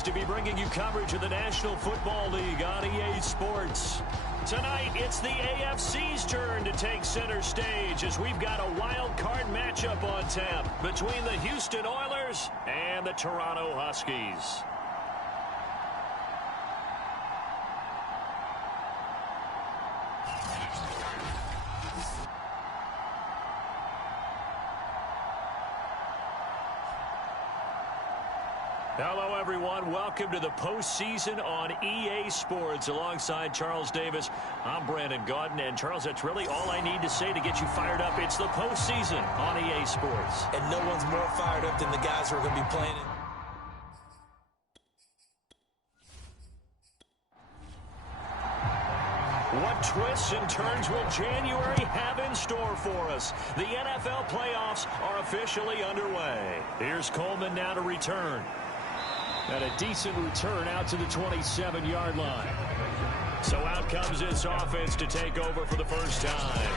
pleased to be bringing you coverage of the National Football League on EA Sports. Tonight, it's the AFC's turn to take center stage as we've got a wild card matchup on tap between the Houston Oilers and the Toronto Huskies. Hello, everyone. Welcome to the postseason on EA Sports. Alongside Charles Davis, I'm Brandon Gaudin. And, Charles, that's really all I need to say to get you fired up. It's the postseason on EA Sports. And no one's more fired up than the guys who are going to be playing it. What twists and turns will January have in store for us? The NFL playoffs are officially underway. Here's Coleman now to return. And a decent return out to the 27-yard line. So out comes this offense to take over for the first time.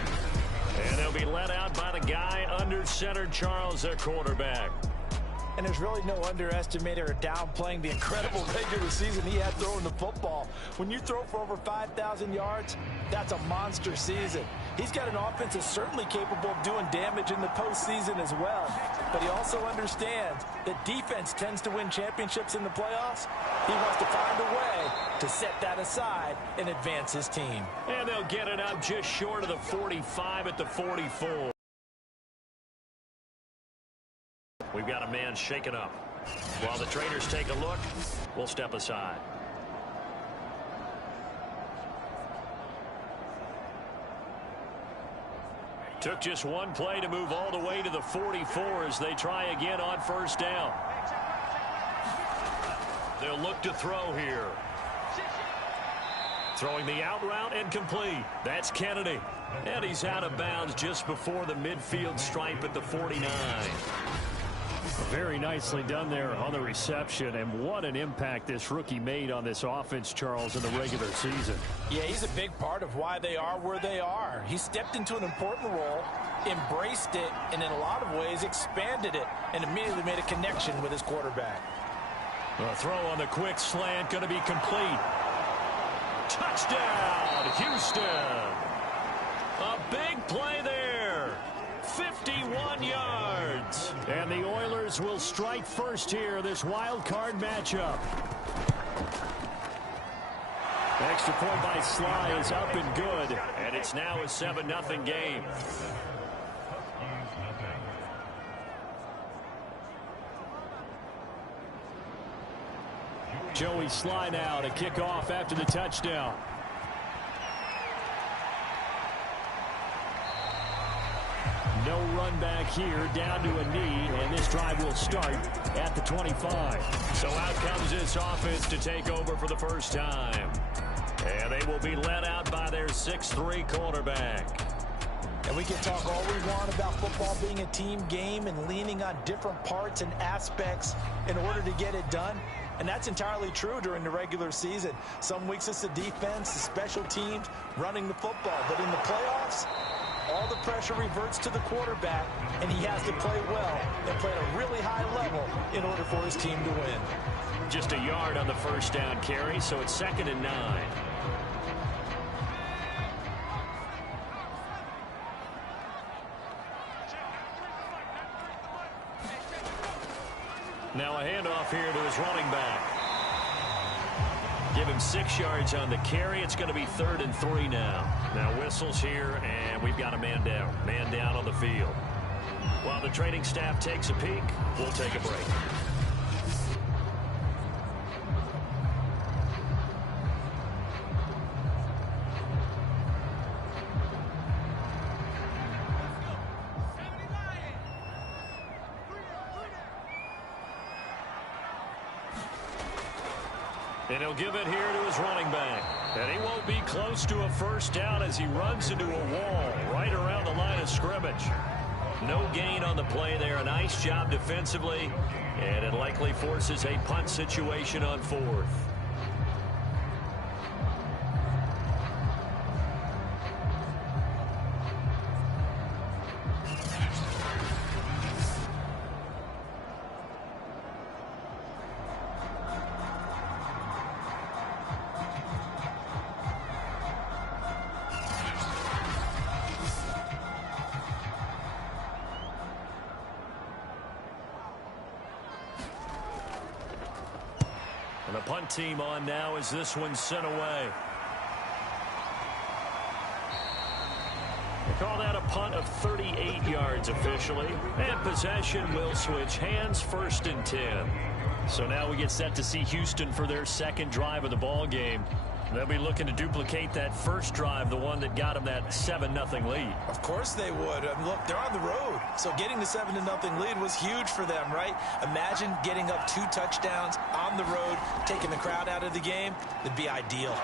And they'll be led out by the guy under center, Charles, their quarterback. And there's really no underestimating or downplaying the incredible regular season he had throwing the football. When you throw for over 5,000 yards, that's a monster season. He's got an offense that's certainly capable of doing damage in the postseason as well. But he also understands that defense tends to win championships in the playoffs. He wants to find a way to set that aside and advance his team. And they'll get it up just short of the 45 at the 44. We've got a man shaken up. While the traders take a look, we'll step aside. Took just one play to move all the way to the 44 as they try again on first down. They'll look to throw here. Throwing the out route and complete. That's Kennedy. And he's out of bounds just before the midfield stripe at the 49. Very nicely done there on the reception, and what an impact this rookie made on this offense, Charles, in the regular season. Yeah, he's a big part of why they are where they are. He stepped into an important role, embraced it, and in a lot of ways expanded it, and immediately made a connection with his quarterback. A throw on the quick slant going to be complete. Touchdown, Houston. A big play there. 51 yards. And the Oilers will strike first here, this wild card matchup. Extra point by Sly is up and good. And it's now a 7-0 game. Joey Sly now to kick off after the touchdown. No run back here, down to a knee, and this drive will start at the 25. So out comes this offense to take over for the first time. And they will be led out by their 6'3" quarterback. And we can talk all we want about football being a team game and leaning on different parts and aspects in order to get it done. And that's entirely true during the regular season. Some weeks it's the defense, the special teams, running the football. But in the playoffs, all the pressure reverts to the quarterback, and he has to play well and play at a really high level in order for his team to win. Just a yard on the first down carry, so it's 2nd and 9. Now a handoff here to his running back. Give him 6 yards on the carry. It's going to be 3rd and 3 now. Now whistles here, and we've got a man down. Man down on the field. While the training staff takes a peek, we'll take a break. And he'll give it here to his running back. And he won't be close to a first down as he runs into a wall right around the line of scrimmage. No gain on the play there. A nice job defensively. And it likely forces a punt situation on 4th. And the punt team on now as this one's sent away. They call that a punt of 38 yards officially. And possession will switch hands, 1st and 10. So now we get set to see Houston for their second drive of the ball game. They'll be looking to duplicate that first drive, the one that got them that 7-0 lead. Of course they would. Look, they're on the road. So getting the 7-0 lead was huge for them, right? Imagine getting up 2 touchdowns on the road, taking the crowd out of the game. It'd be ideal.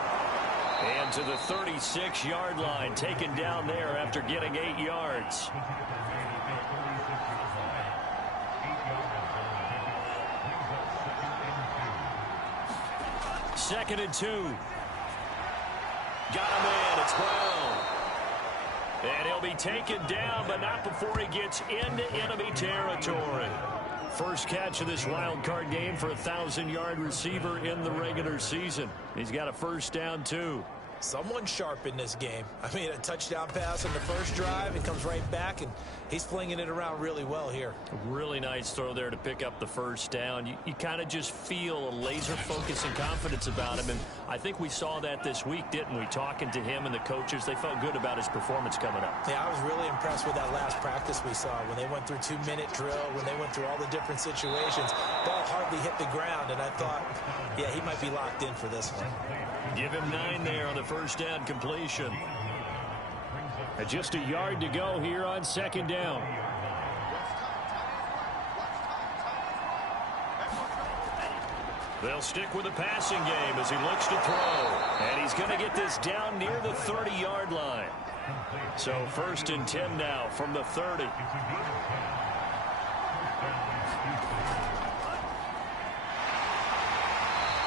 And to the 36-yard line, taken down there after getting 8 yards. Second and 2. Got him in. It's Brown. And he'll be taken down, but not before he gets into enemy territory. First catch of this wild card game for a 1,000-yard receiver in the regular season. He's got a first down, too. Someone sharp in this game. I mean, a touchdown pass on the first drive and comes right back, and he's flinging it around really well here. A really nice throw there to pick up the first down. You kind of just feel a laser focus and confidence about him, and I think we saw that this week, didn't we? Talking to him and the coaches, they felt good about his performance coming up. Yeah, I was really impressed with that last practice we saw when they went through 2-minute drill, when they went through all the different situations. Ball hardly hit the ground, and I thought, yeah, he might be locked in for this one. Give him 9 there on the first down completion. And just a yard to go here on second down. They'll stick with the passing game as he looks to throw. And he's going to get this down near the 30-yard line. So 1st and 10 now from the 30.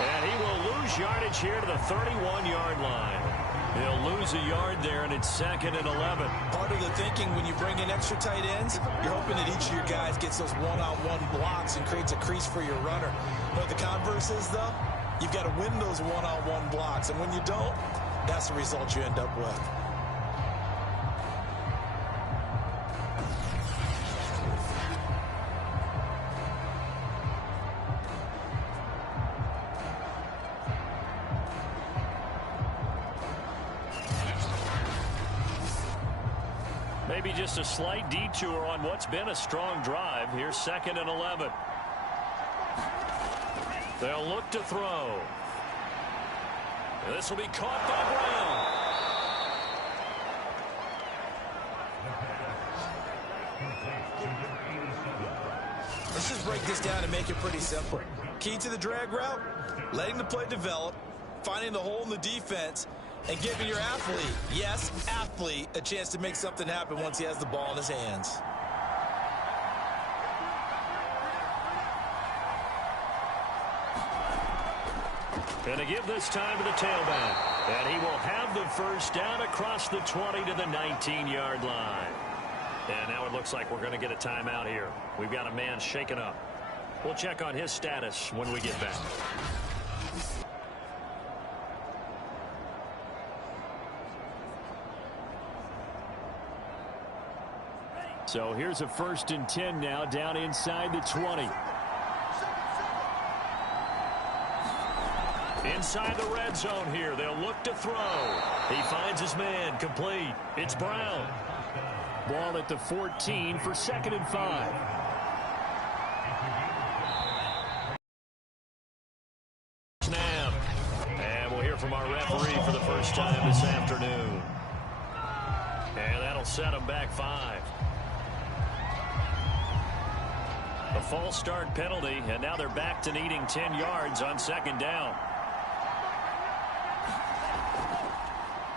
And he will lose yardage here to the 31-yard line. He'll lose a yard there, and it's 2nd and 11. Part of the thinking when you bring in extra tight ends, you're hoping that each of your guys gets those one-on-one blocks and creates a crease for your runner. You know what the converse is, though? You've got to win those one-on-one blocks, and when you don't, that's the result you end up with. Maybe just a slight detour on what's been a strong drive. Here's 2nd and 11. They'll look to throw. This will be caught by Brown. Let's just break this down and make it pretty simple. Key to the drag route, letting the play develop, finding the hole in the defense, and giving your athlete, yes, athlete, a chance to make something happen once he has the ball in his hands. Going to give this time to the tailback. And he will have the first down across the 20 to the 19-yard line. And now it looks like we're going to get a timeout here. We've got a man shaken up. We'll check on his status when we get back. So here's a 1st and 10 now down inside the 20. Inside the red zone here. They'll look to throw. He finds his man. Complete. It's Brown. Ball at the 14 for 2nd and 5. Snap. And we'll hear from our referee for the first time this afternoon. And that'll set him back 5. A false start penalty, and now they're back to needing 10 yards on 2nd down.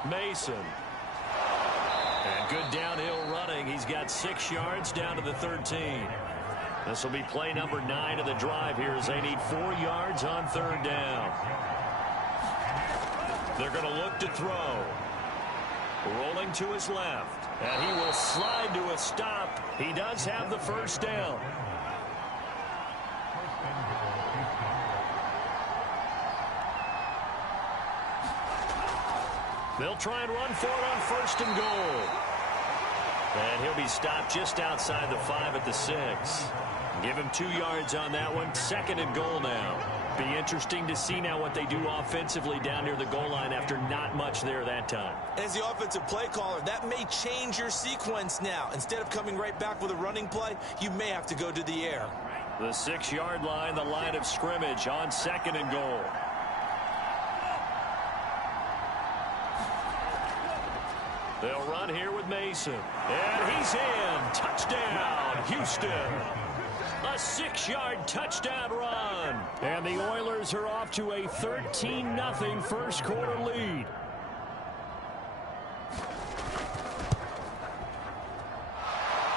Mason. And good downhill running. He's got 6 yards down to the 13. This will be play number 9 of the drive here as they need 4 yards on 3rd down. They're going to look to throw. Rolling to his left. And he will slide to a stop. He does have the first down. They'll try and run for it on 1st and goal. And he'll be stopped just outside the 5 at the 6. Give him 2 yards on that one. 2nd and goal now. Be interesting to see now what they do offensively down near the goal line after not much there that time. As the offensive play caller, that may change your sequence now. Instead of coming right back with a running play, you may have to go to the air. The 6-yard line, the line of scrimmage on 2nd and goal. They'll run here with Mason. And he's in. Touchdown, Houston. A 6-yard touchdown run. And the Oilers are off to a 13-0 first quarter lead.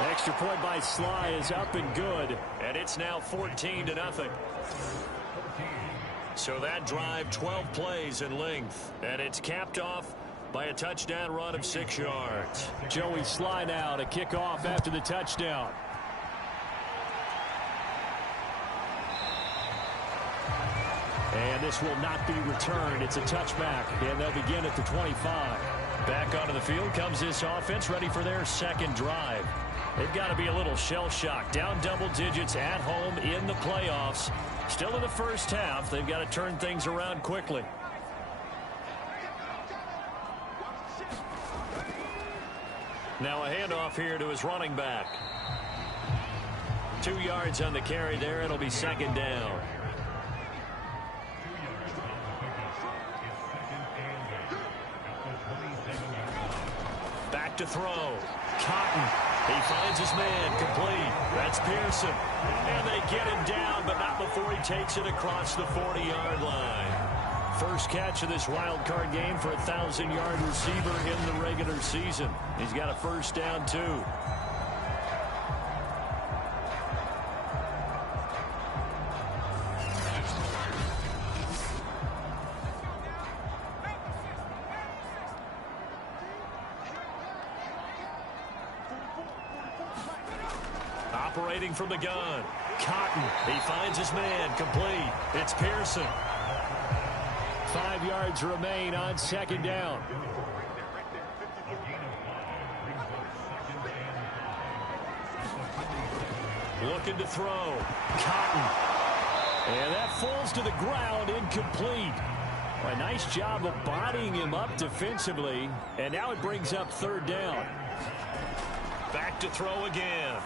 Extra point by Sly is up and good. And it's now 14-0. So that drive, 12 plays in length. And it's capped off by a touchdown run of 6 yards. Joey Sly now to kick off after the touchdown. And this will not be returned. It's a touchback, and they'll begin at the 25. Back onto the field comes this offense, ready for their second drive. They've got to be a little shell-shocked. Down double digits at home in the playoffs. Still in the first half. They've got to turn things around quickly. Now a handoff here to his running back. 2 yards on the carry there. It'll be 2nd down. Back to throw. Cotton. He finds his man. Complete. That's Pearson. And they get him down, but not before he takes it across the 40-yard line. First catch of this wild card game for a 1,000-yard receiver in the regular season. He's got a first down, too. Operating from the gun. Cotton. He finds his man. Complete. It's Pearson. 5 yards remain on 2nd down. Looking to throw. Cotton. And that falls to the ground, incomplete. A nice job of bodying him up defensively. And now it brings up 3rd down. Back to throw again.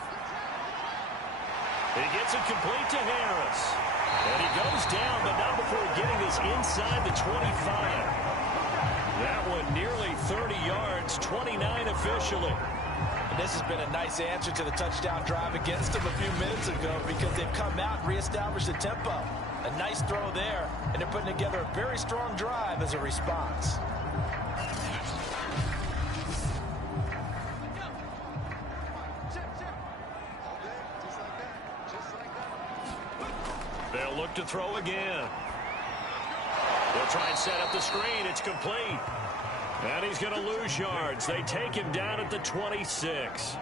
He gets it complete to Harris. And he goes down, but not before getting this inside the 25. That one nearly 30 yards, 29 officially. And this has been a nice answer to the touchdown drive against them a few minutes ago because they've come out and reestablished the tempo. A nice throw there, and they're putting together a very strong drive as a response. They'll look to throw again. They'll try and set up the screen. It's complete. And he's going to lose yards. They take him down at the 26.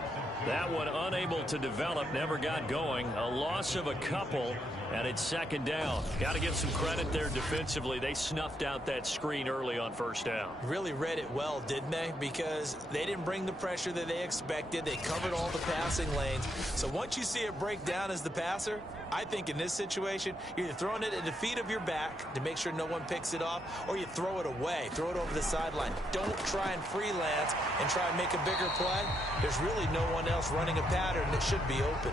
That one unable to develop, never got going. A loss of a couple, and it's 2nd down. Got to give some credit there defensively. They snuffed out that screen early on 1st down. Really read it well, didn't they? Because they didn't bring the pressure that they expected. They covered all the passing lanes. So once you see it break down as the passer, I think in this situation, you're either throwing it at the feet of your back to make sure no one picks it off, or you throw it away, throw it over the sideline. Don't try and freelance and try and make a bigger play. There's really no one else running a pattern that should be open.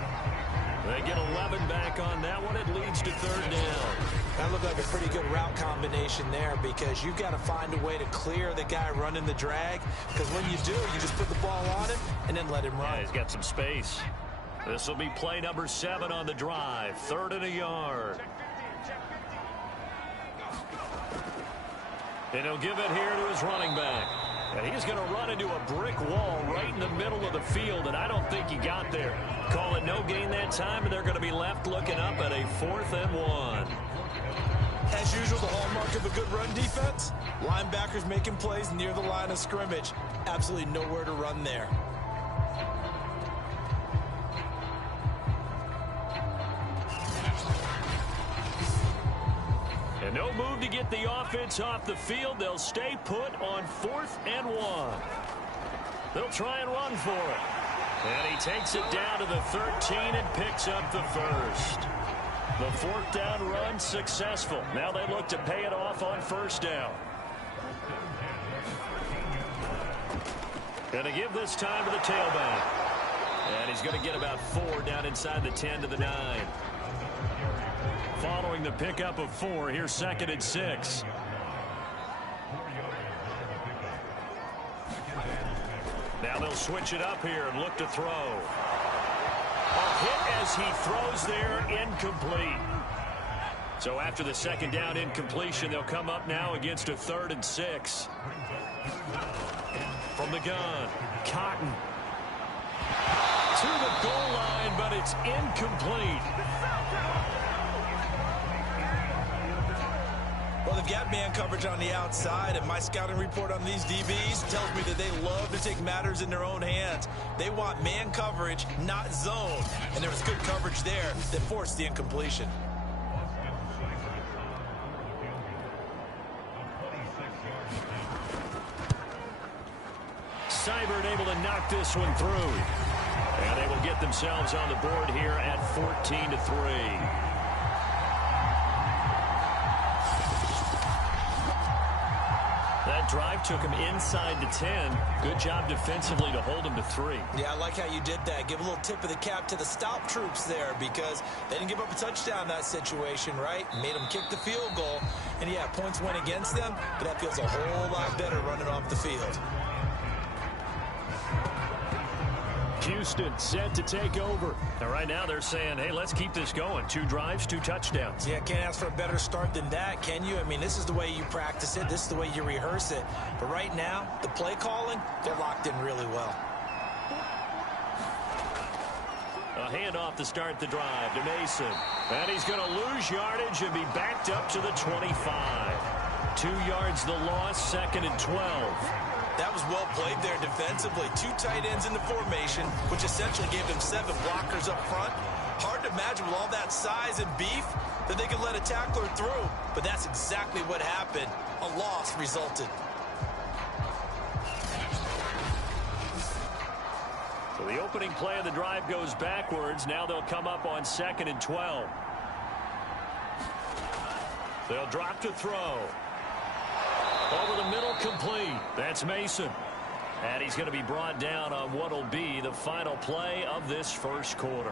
They get 11 back on that one. It leads to 3rd down. That looked like a pretty good route combination there because you've got to find a way to clear the guy running the drag, because when you do, you just put the ball on him and then let him run. Yeah, he's got some space. This will be play number 7 on the drive. 3rd and a yard. And he'll give it here to his running back. And he's going to run into a brick wall right in the middle of the field, and I don't think he got there. Call it no gain that time, and they're going to be left looking up at a 4th and 1. As usual, the hallmark of a good run defense, linebackers making plays near the line of scrimmage. Absolutely nowhere to run there. And no move to get the offense off the field. They'll stay put on 4th and 1. They'll try and run for it. And he takes it down to the 13 and picks up the first. The fourth down run successful. Now they look to pay it off on first down. Going to give this time to the tailback. And he's going to get about 4 down inside the 10 to the 9. Following the pickup of 4, here's 2nd and 6. Now they'll switch it up here and look to throw. A hit as he throws there, incomplete. So after the 2nd down incompletion, they'll come up now against a 3rd and 6. From the gun, Cotton. To the goal line, but it's incomplete. Well, they've got man coverage on the outside, and my scouting report on these DBs tells me that they love to take matters in their own hands. They want man coverage, not zone. And there was good coverage there that forced the incompletion. Seibert able to knock this one through. And they will get themselves on the board here at 14-3. That drive took him inside the 10. Good job defensively to hold him to 3. Yeah, I like how you did that. Give a little tip of the cap to the stop troops there because they didn't give up a touchdown in that situation, right? Made them kick the field goal. And, yeah, points went against them, but that feels a whole lot better running off the field. Houston set to take over. Now, right now they're saying, hey, let's keep this going. 2 drives, 2 touchdowns. Yeah, can't ask for a better start than that, can you? I mean, this is the way you practice it. This is the way you rehearse it. But right now, the play calling, they're locked in really well. A handoff to start the drive to Mason. And he's going to lose yardage and be backed up to the 25. 2 yards the loss, 2nd and 12. That was well played there defensively. 2 tight ends in the formation, which essentially gave them 7 blockers up front. Hard to imagine with all that size and beef that they could let a tackler through. But that's exactly what happened. A loss resulted. So the opening play of the drive goes backwards. Now they'll come up on 2nd and 12. They'll drop to throw. Over the middle, complete. That's Mason. And he's going to be brought down on what will be the final play of this first quarter.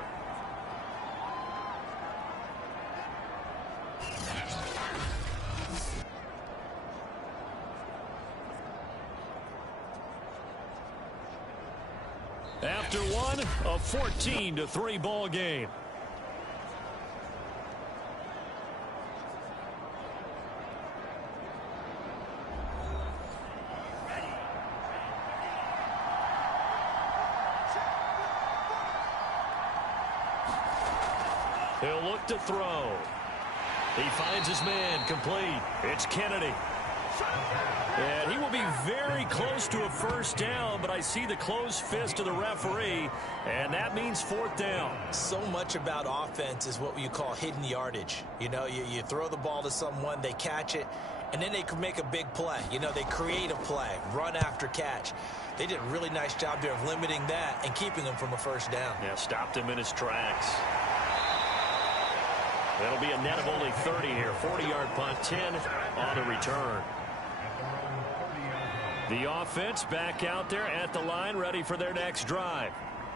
After one, a 14-3 ball game. He'll look to throw. He finds his man, complete. It's Kennedy. And he will be very close to a first down, but I see the closed fist of the referee, and that means 4th down. So much about offense is what you call hidden yardage. You know, you throw the ball to someone, they catch it, and then they can make a big play. You know, they create a play, run after catch. They did a really nice job there of limiting that and keeping him from a first down. Yeah, stopped him in his tracks. That'll be a net of only 30 here. 40-yard punt, 10 on the return. The offense back out there at the line, ready for their next drive.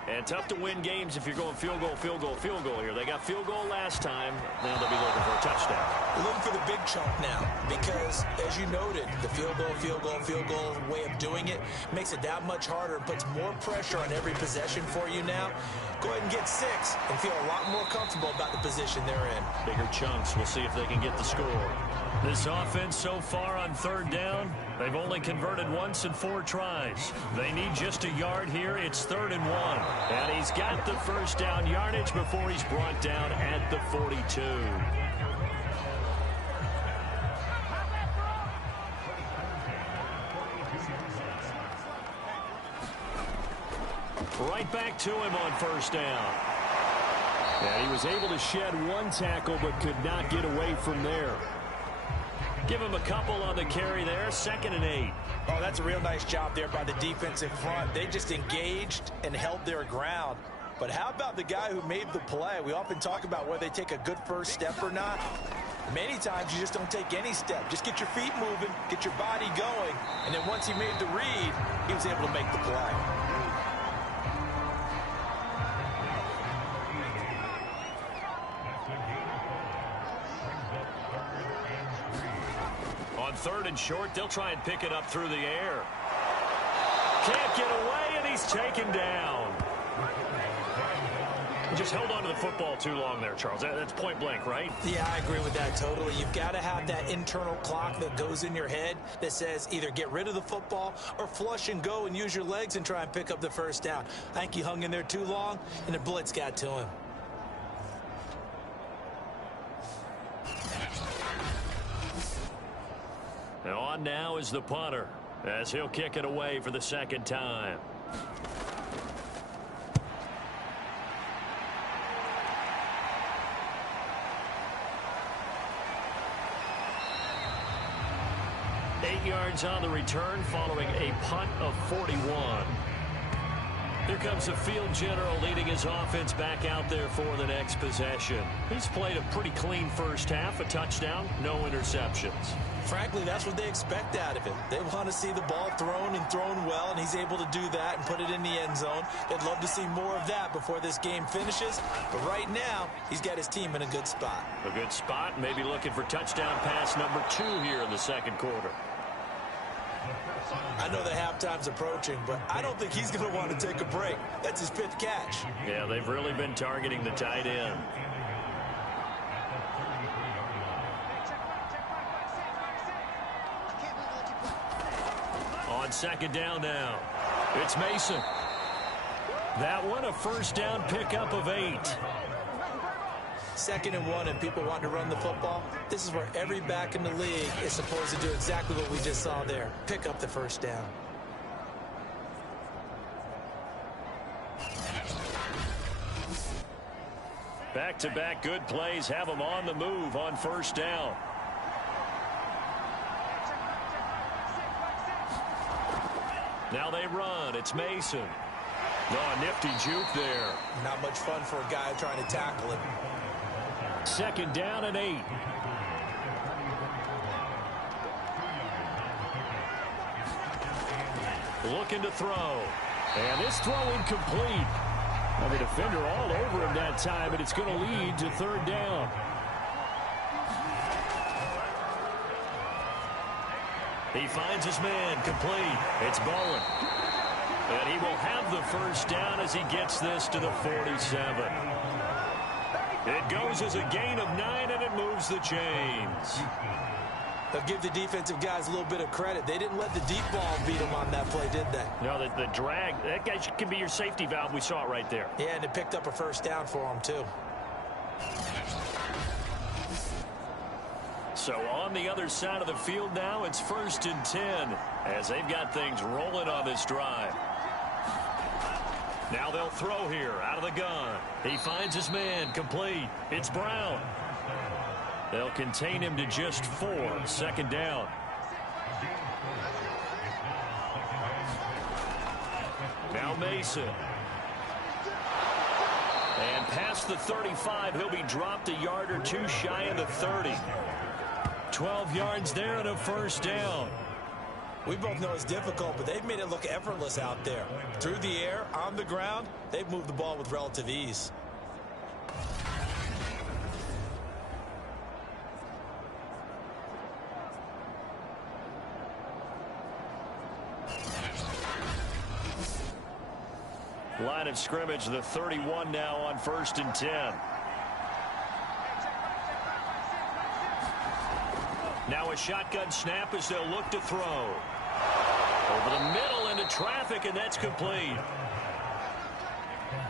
And tough to win games if you're going field goal, field goal, field goal here. They got field goal last time. Now they'll be looking for a touchdown. They're looking for the big chunk now because, as you noted, the field goal way of doing it makes it that much harder and puts more pressure on every possession for you now. Go ahead and get 6 and feel a lot more comfortable about the position they're in. Bigger chunks. We'll see if they can get the score. This offense so far on 3rd down, they've only converted once in 4 tries. They need just a yard here. It's 3rd and 1. And he's got the first down yardage before he's brought down at the 42. Right back to him on first down. And he was able to shed 1 tackle but could not get away from there. Give him a couple on the carry there. 2nd and 8. Oh, that's a real nice job there by the defense in front. They just engaged and held their ground. But how about the guy who made the play? We often talk about whether they take a good first step or not. Many times you just don't take any step. Just get your feet moving, get your body going, and then once he made the read, he was able to make the play. On 3rd and short, they'll try and pick it up through the air. Can't get away, and he's taken down. Just held on to the football too long there, Charles. That's point blank, right? Yeah, I agree with that totally. You've got to have that internal clock that goes in your head that says either get rid of the football or flush and go and use your legs and try and pick up the first down. I think he hung in there too long, and the blitz got to him. And on now is the punter, as he'll kick it away for the 2nd time. Yards on the return following a punt of 41. Here comes the field general leading his offense back out there for the next possession. He's played a pretty clean first half, a touchdown, no interceptions. Frankly, that's what they expect out of him. They want to see the ball thrown and thrown well, and he's able to do that and put it in the end zone. They'd love to see more of that before this game finishes, but right now, he's got his team in a good spot. A good spot, maybe looking for touchdown pass number 2 here in the 2nd quarter. I know the halftime's approaching, but I don't think he's going to want to take a break. That's his 5th catch. Yeah, they've really been targeting the tight end. On 2nd down now, it's Mason. That one a first down pickup of 8. 2nd and 1, and people want to run the football. This is where every back in the league is supposed to do exactly what we just saw there. Pick up the first down. Back-to-back good plays have them on the move on 1st down. Now they run. It's Mason. Oh, a nifty juke there. Not much fun for a guy trying to tackle him. 2nd down and 8. Looking to throw. And this throw incomplete. And the defender all over him that time, and it's going to lead to 3rd down. He finds his man complete. It's Bowen. And he will have the first down as he gets this to the 47. It goes as a gain of 9, and it moves the chains. They'll give the defensive guys a little bit of credit. They didn't let the deep ball beat them on that play, did they? No, the drag, that guy can be your safety valve. We saw it right there. Yeah, and it picked up a first down for them, too. So on the other side of the field now, it's 1st and 10 as they've got things rolling on this drive. Now they'll throw here out of the gun. He finds his man complete. It's Brown. They'll contain him to just 4. 2nd down. Now Mason. And past the 35, he'll be dropped a yard or 2 shy of the 30. 12 yards there and a first down. We both know it's difficult, but they've made it look effortless out there. Through the air, on the ground, they've moved the ball with relative ease. Line of scrimmage, the 31 now on 1st and 10. Now a shotgun snap as they'll look to throw. Over the middle into traffic, and that's complete.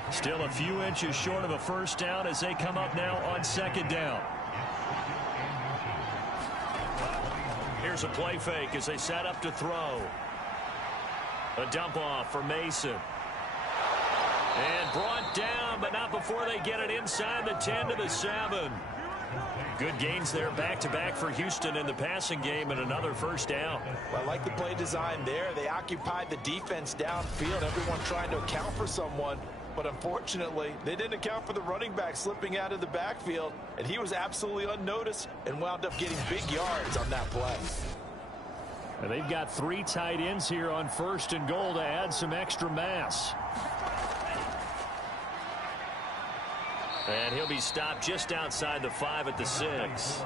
Still a few inches short of a first down as they come up now on 2nd down. Here's a play fake as they set up to throw. A dump off for Mason. And brought down, but not before they get it inside the 10 to the 7. Good gains there back-to-back for Houston in the passing game and another first down. Well, I like the play design there. They occupied the defense downfield, everyone trying to account for someone. but unfortunately, they didn't account for the running back slipping out of the backfield, and he was absolutely unnoticed and wound up getting big yards on that play. And they've got 3 tight ends here on 1st and goal to add some extra mass. And he'll be stopped just outside the 5 at the 6.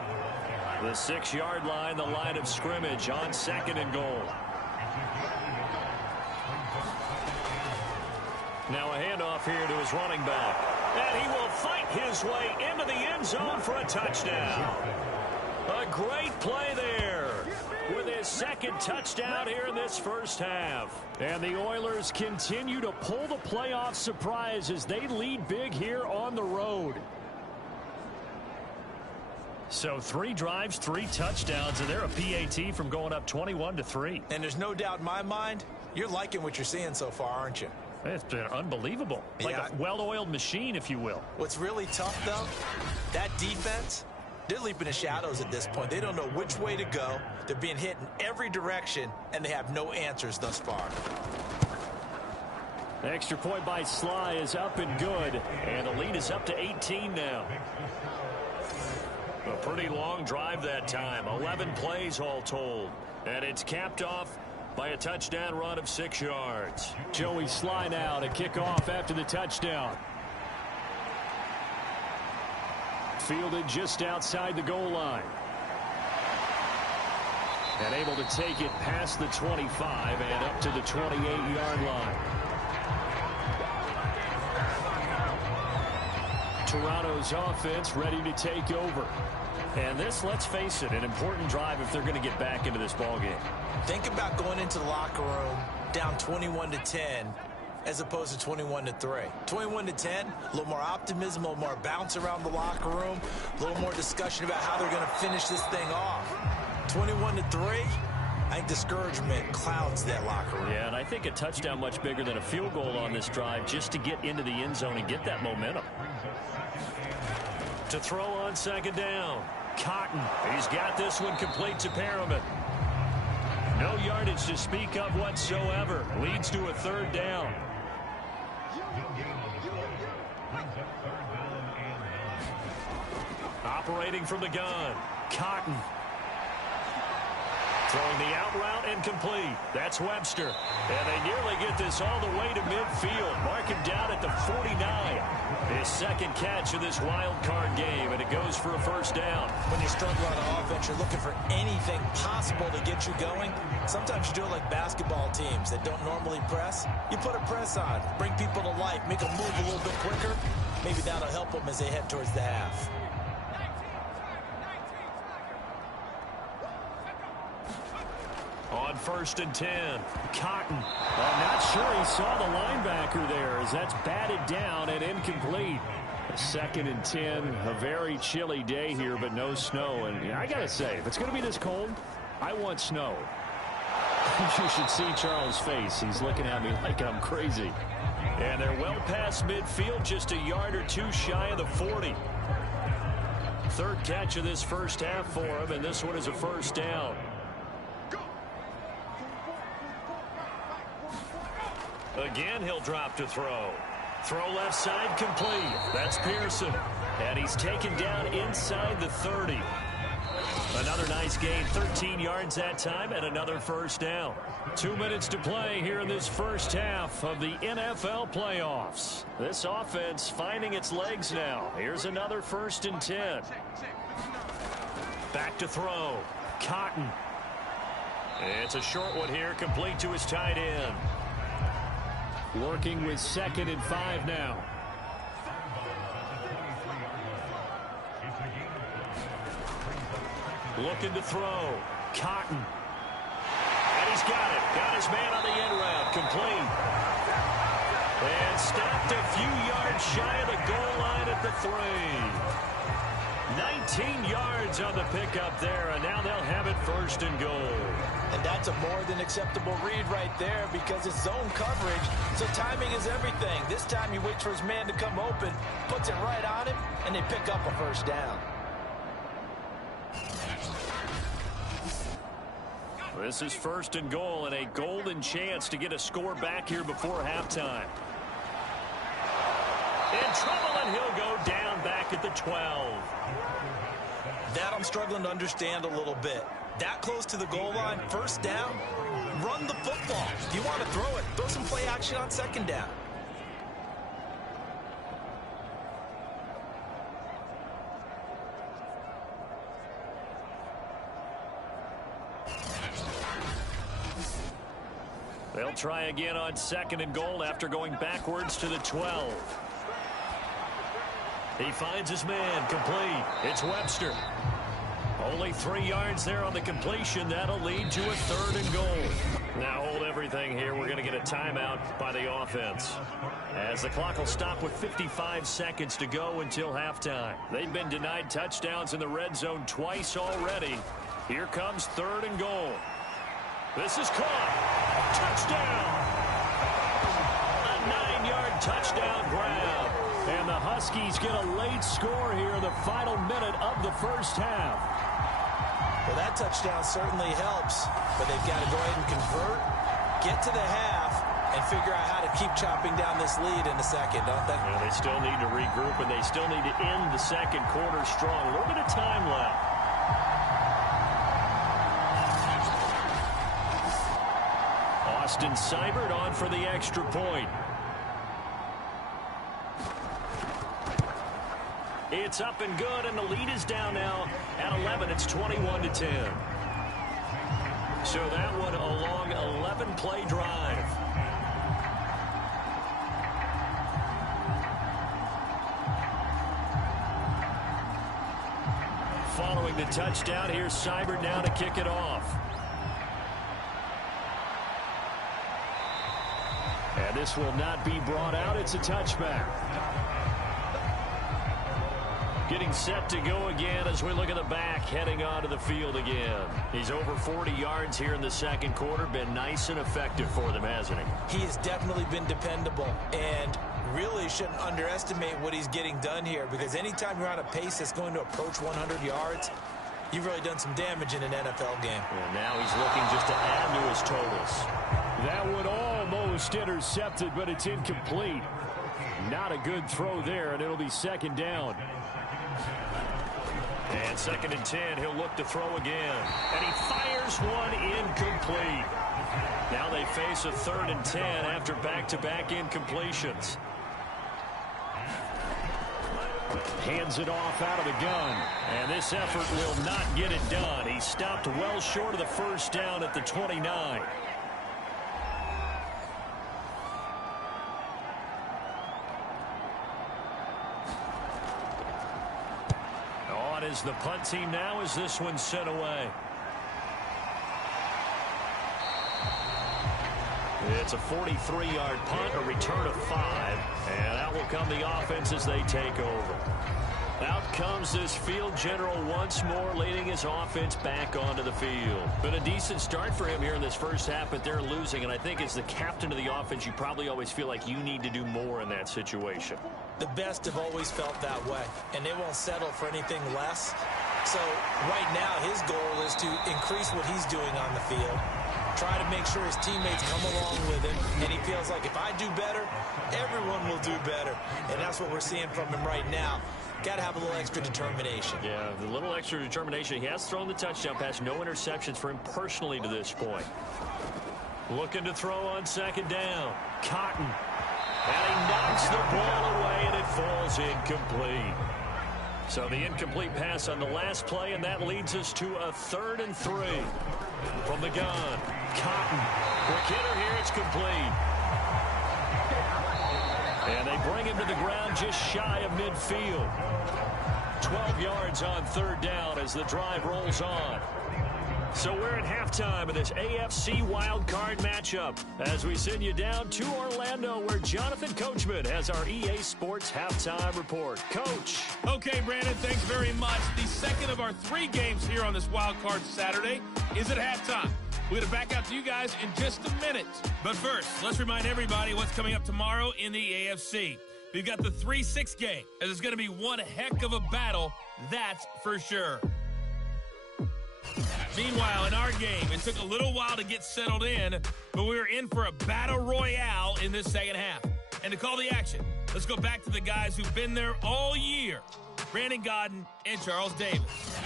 The 6-yard line, the line of scrimmage on 2nd and goal. Now a handoff here to his running back. And he will fight his way into the end zone for a touchdown. A great play there with his 2nd touchdown here in this first half. And the Oilers continue to pull the playoff surprise as they lead big here on the road. So 3 drives, 3 touchdowns, and they're a PAT from going up 21-3. And there's no doubt in my mind, you're liking what you're seeing so far, aren't you? It's been unbelievable. Like a well-oiled machine, if you will. What's really tough, though, that defense, they're leaping the shadows at this point. They don't know which way to go. They're being hit in every direction, and they have no answers thus far. The extra point by Sly is up and good, and the lead is up to 18 now. A pretty long drive that time. 11 plays all told. And it's capped off by a touchdown run of 6 yards. Joey Sly now to kick off after the touchdown. Fielded just outside the goal line. And able to take it past the 25 and up to the 28-yard line. Toronto's offense ready to take over. And this, let's face it, an important drive if they're going to get back into this ballgame. Think about going into the locker room down 21-10 as opposed to 21-3. 21-10, a little more optimism, a little more bounce around the locker room, a little more discussion about how they're going to finish this thing off. 21-3, I think discouragement clouds that locker room. Yeah, and I think a touchdown much bigger than a field goal on this drive just to get into the end zone and get that momentum. To throw on 2nd down. Cotton, he's got this one complete to Perriman. No yardage to speak of whatsoever. Leads to a 3rd down. Operating from the gun. Cotton. Throwing the out route and complete. That's Webster. And they nearly get this all the way to midfield. Mark him down at the 49. His 2nd catch of this wild card game, and it goes for a 1st down. When you struggle on offense, you're looking for anything possible to get you going. Sometimes you do it like basketball teams that don't normally press. You put a press on, bring people to life, make them move a little bit quicker. Maybe that'll help them as they head towards the half. On 1st and 10, Cotton. I'm not sure he saw the linebacker there as that's batted down and incomplete. 2nd and 10, a very chilly day here, but no snow. And I got to say, if it's going to be this cold, I want snow. You should see Charles' face. He's looking at me like I'm crazy. And they're well past midfield, just a yard or 2 shy of the 40. 3rd catch of this first half for him, and this one is a 1st down. Again, he'll drop to throw. Throw left side complete. That's Pearson. And he's taken down inside the 30. Another nice gain, 13 yards that time, and another 1st down. 2 minutes to play here in this first half of the NFL playoffs. This offense finding its legs now. Here's another 1st and 10. Back to throw. Cotton. It's a short one here, complete to his tight end. Working with 2nd and 5 now. Looking to throw. Cotton. And he's got it. Got his man on the end route. Complete. And stopped a few yards shy of the goal line at the 3. 19 yards on the pickup there, and now they'll have it 1st and goal. And that's a more than acceptable read right there because it's zone coverage, so timing is everything. This time he waits for his man to come open, puts it right on him, and they pick up a 1st down. This is 1st and goal and a golden chance to get a score back here before halftime. In trouble, and he'll go down back at the 12. That I'm struggling to understand a little bit. That close to the goal line, first down, run the football. If you want to throw it, throw some play action on second down. They'll try again on second and goal after going backwards to the 12. He finds his man, complete. It's Webster. Only 3 yards there on the completion. That'll lead to a third and goal. Now hold everything here. We're going to get a timeout by the offense, as the clock will stop with 55 seconds to go until halftime. They've been denied touchdowns in the red zone twice already. Here comes third and goal. This is caught. Touchdown! A 9-yard touchdown grab. And the Huskies get a late score here in the final minute of the first half. Well, that touchdown certainly helps, but they've got to go ahead and convert, get to the half, and figure out how to keep chopping down this lead in the second, don't they? Yeah, they still need to regroup, and they still need to end the second quarter strong. A little bit of time left. Austin Seibert on for the extra point. It's up and good, and the lead is down now at 11. It's 21-10. So that one a long 11-play drive. Following the touchdown, here's Seibert now to kick it off. And this will not be brought out. It's a touchback. Getting set to go again as we look at the back, heading onto the field again. He's over 40 yards here in the second quarter. Been nice and effective for them, hasn't he? He has definitely been dependable, and really shouldn't underestimate what he's getting done here, because anytime you're on a pace that's going to approach 100 yards, you've really done some damage in an NFL game. And now he's looking just to add to his totals. That one almost intercepted, but it's incomplete. Not a good throw there, and it'll be second down. And second and 10, he'll look to throw again. And he fires one incomplete. Now they face a third and 10 after back-to-back incompletions. Hands it off out of the gun. And this effort will not get it done. He stopped well short of the first down at the 29. On is the punt team now as this one's sent away. It's a 43-yard punt, a return of 5, and out will come the offense as they take over. Out comes this field general once more, leading his offense back onto the field. Been a decent start for him here in this first half, but they're losing, and I think as the captain of the offense, you probably always feel like you need to do more in that situation. The best have always felt that way, and they won't settle for anything less. So right now his goal is to increase what he's doing on the field, try to make sure his teammates come along with him, and he feels like if I do better, everyone will do better. And that's what we're seeing from him right now. Got to have a little extra determination. Yeah, the little extra determination. He has thrown the touchdown pass. No interceptions for him personally to this point. Looking to throw on second down. Cotton. And he knocks the ball away, and it falls incomplete. So the incomplete pass on the last play, and that leads us to a 3rd and 3. From the gun, Cotton. Quick hitter here, it's complete. And they bring him to the ground just shy of midfield. 12 yards on 3rd down as the drive rolls on. So we're at halftime of this AFC wildcard matchup as we send you down to Orlando, where Jonathan Coachman has our EA Sports halftime report. Coach. Okay, Brandon, thanks very much. The second of our 3 games here on this wildcard Saturday is at halftime. We're going to back out to you guys in just a minute. But first, let's remind everybody what's coming up tomorrow in the AFC. We've got the 3-6 game, and it's going to be one heck of a battle, that's for sure. Meanwhile, in our game, it took a little while to get settled in, but we were in for a battle royale in this second half. And to call the action, Let's go back to the guys who've been there all year. Brandon Godden and Charles Davis.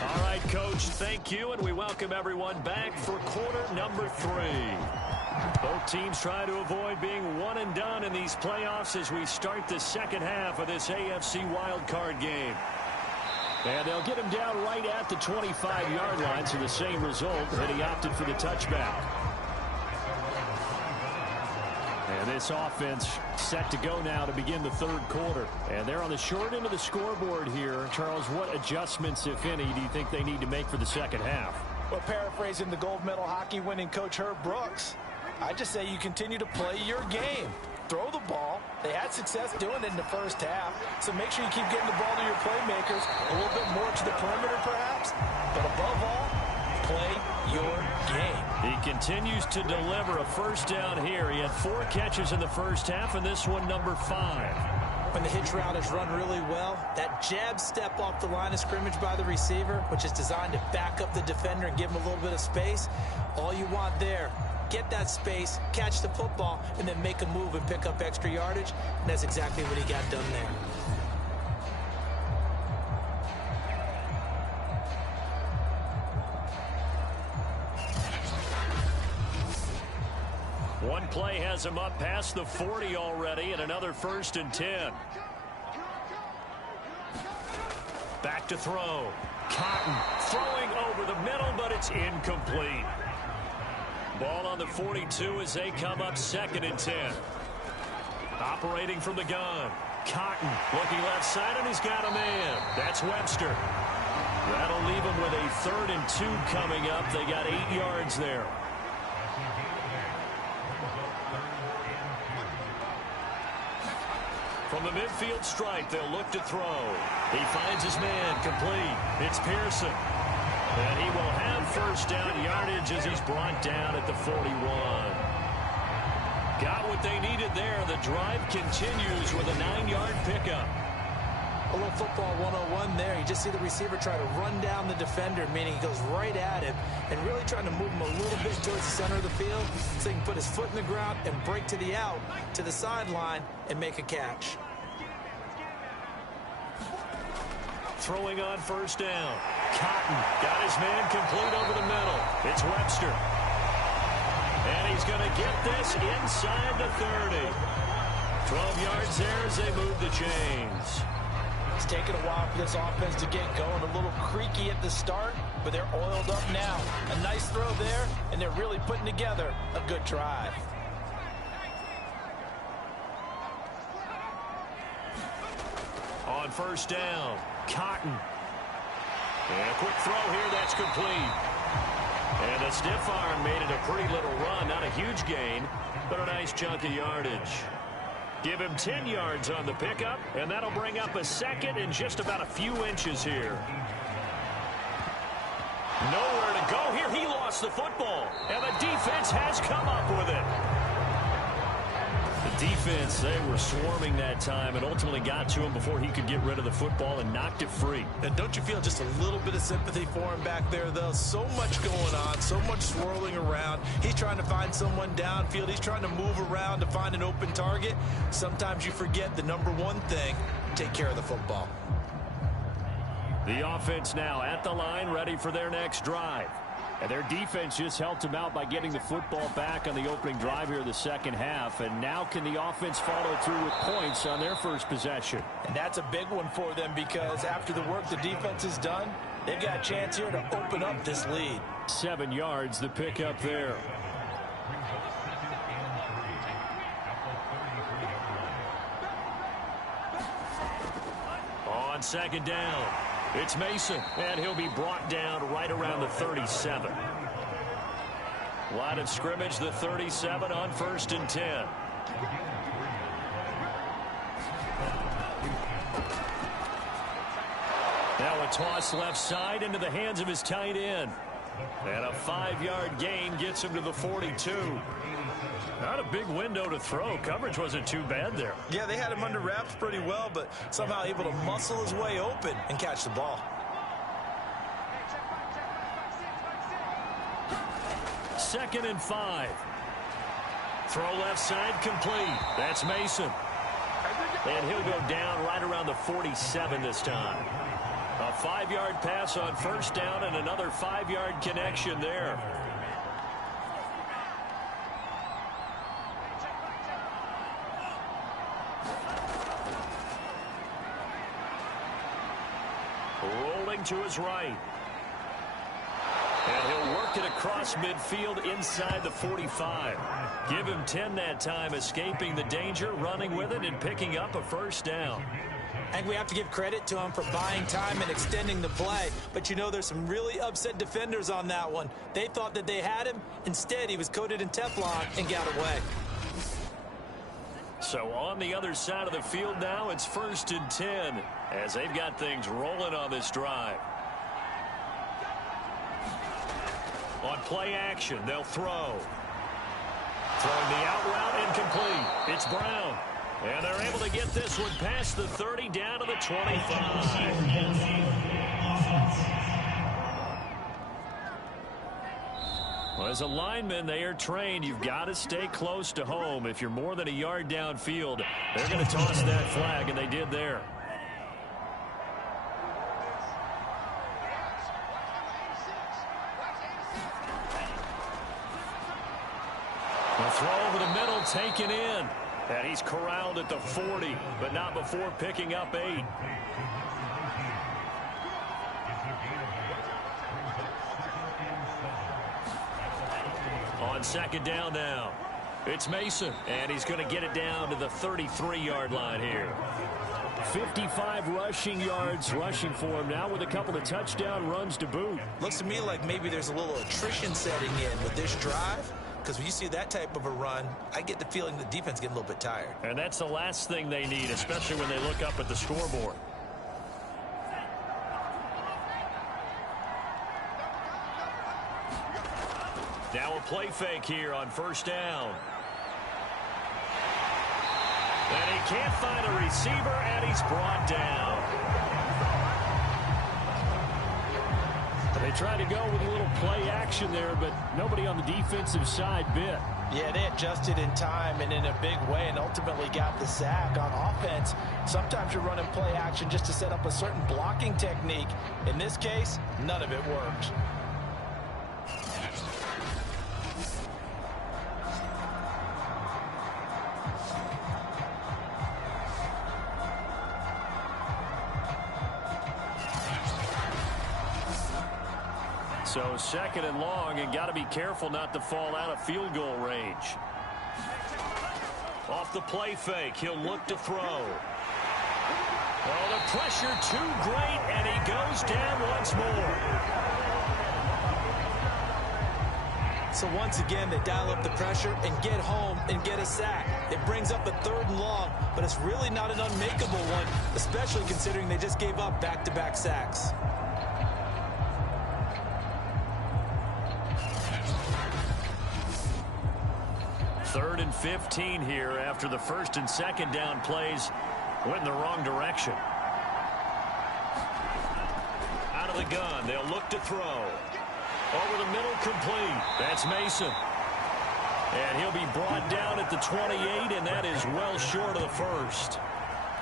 All right, Coach, thank you, and we welcome everyone back for quarter number 3. Both teams try to avoid being one and done in these playoffs as we start the second half of this AFC wildcard game. And they'll get him down right at the 25-yard line, so the same result, and he opted for the touchback. And this offense set to go now to begin the third quarter. And they're on the short end of the scoreboard here. Charles, what adjustments, if any, do you think they need to make for the second half? Well, paraphrasing the gold medal hockey winning coach Herb Brooks, I just say you continue to play your game. Throw the ball. They had success doing it in the first half, so make sure you keep getting the ball to your playmakers, a little bit more to the perimeter perhaps, but above all, play your game. He continues to deliver a first down here. He had 4 catches in the first half, and this one number 5. When the hitch route is run really well, that jab step off the line of scrimmage by the receiver, which is designed to back up the defender and give him a little bit of space, all you want there, get that space, catch the football, and then make a move and pick up extra yardage, and that's exactly what he got done there. One play has him up past the 40 already, and another 1st and 10. Back to throw. Cotton throwing over the middle, but it's incomplete. Ball on the 42 as they come up 2nd and 10. Operating from the gun. Cotton looking left side, and he's got a man. That's Webster. That'll leave him with a 3rd and 2 coming up. They got 8 yards there. From the midfield stripe, they'll look to throw. He finds his man, complete. It's Pearson. And he will have first down yardage as he's brought down at the 41. Got what they needed there. The drive continues with a 9-yard pickup. A little football 101 there. You just see the receiver try to run down the defender, meaning he goes right at him and really trying to move him a little bit towards the center of the field so he can put his foot in the ground and break to the out, to the sideline, and make a catch. Throwing on first down. Cotton got his man complete over the middle. It's Webster. And he's going to get this inside the 30. 12 yards there as they move the chains. It's taken a while for this offense to get going. A little creaky at the start, but they're oiled up now. A nice throw there, and they're really putting together a good drive. On first down, Cotton. And a quick throw here, that's complete. And a stiff arm made it a pretty little run. Not a huge gain, but a nice chunk of yardage. Give him 10 yards on the pickup, and that'll bring up a 2nd and just about a few inches here. Nowhere to go here. He lost the football, and the defense has come up with it. The defense, they were swarming that time and ultimately got to him before he could get rid of the football and knocked it free. And don't you feel just a little bit of sympathy for him back there, though? So much going on, so much swirling around. He's trying to find someone downfield. He's trying to move around to find an open target. Sometimes you forget the number one thing, take care of the football. The offense now at the line, ready for their next drive. And their defense just helped them out by getting the football back on the opening drive here in the second half. And now can the offense follow through with points on their first possession? And that's a big one for them because after the work the defense has done, they've got a chance here to open up this lead. 7 yards, the pickup there. On second down, it's Mason, and he'll be brought down right around the 37. Line of scrimmage, the 37 on 1st and 10. Now a toss left side into the hands of his tight end. And a 5-yard gain gets him to the 42. Not a big window to throw. Coverage wasn't too bad there. Yeah, they had him under wraps pretty well, but somehow able to muscle his way open and catch the ball. 2nd and 5. Throw left side complete. That's Mason. And he'll go down right around the 47 this time. A 5-yard pass on first down and another 5-yard connection there. Rolling to his right. And he'll work it across midfield inside the 45. Give him 10 that time, escaping the danger, running with it, and picking up a first down. I think we have to give credit to him for buying time and extending the play. But, you know, there's some really upset defenders on that one. They thought that they had him. Instead, he was coated in Teflon and got away. So on the other side of the field now, it's 1st and 10 as they've got things rolling on this drive. On play action, they'll throw. Throwing the out route incomplete. It's Brown. And they're able to get this one past the 30 down to the 25. Well, as a lineman, they are trained. You've got to stay close to home. If you're more than a yard downfield, they're going to toss that flag, and they did there. The throw over the middle, taken in. And he's corralled at the 40, but not before picking up 8. On second down now, it's Mason, and he's going to get it down to the 33-yard line here. 55 rushing yards rushing for him now with a couple of touchdown runs to boot. Looks to me like maybe there's a little attrition setting in with this drive. Because when you see that type of a run, I get the feeling the defense getting a little bit tired. And that's the last thing they need, especially when they look up at the scoreboard. Now a play fake here on first down. And he can't find a receiver, and he's brought down. They tried to go with a little play action there, but nobody on the defensive side bit. Yeah, they adjusted in time and in a big way and ultimately got the sack. On offense, sometimes you're running play action just to set up a certain blocking technique. In this case, none of it worked. So second and long, and got to be careful not to fall out of field goal range. Off the play fake, he'll look to throw. Oh, the pressure too great, and he goes down once more. So once again, they dial up the pressure and get home and get a sack. It brings up a 3rd and long, but it's really not an unmakeable one, especially considering they just gave up back-to-back sacks. 3rd and 15 here after the 1st and 2nd down plays went in the wrong direction. Out of the gun, they'll look to throw. Over the middle, complete. That's Mason. And he'll be brought down at the 28, and that is well short of the first.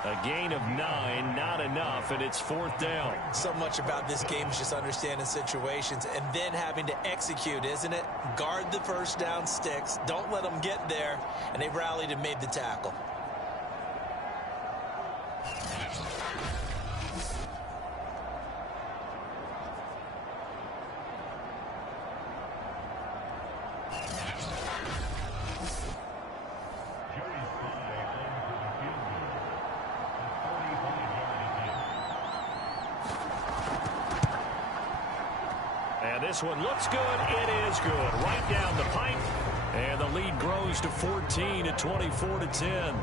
A gain of 9, not enough, and it's 4th down. So much about this game is just understanding situations and then having to execute, isn't it? Guard the first down sticks. Don't let them get there. And they rallied and made the tackle. This one looks good. It is good. Right down the pipe. And the lead grows to 14 at 24-10.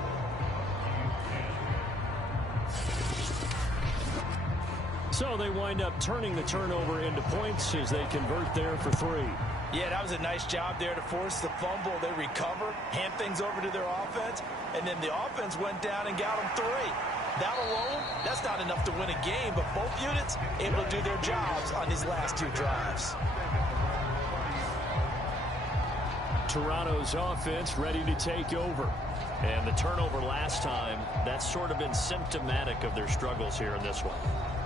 So they wind up turning the turnover into points as they convert there for 3. Yeah, that was a nice job there to force the fumble. They recovered, hand things over to their offense, and then the offense went down and got them 3. That alone, that's not enough to win a game, but both units able to do their jobs on these last 2 drives. Toronto's offense ready to take over. And the turnover last time, that's sort of been symptomatic of their struggles here in this one.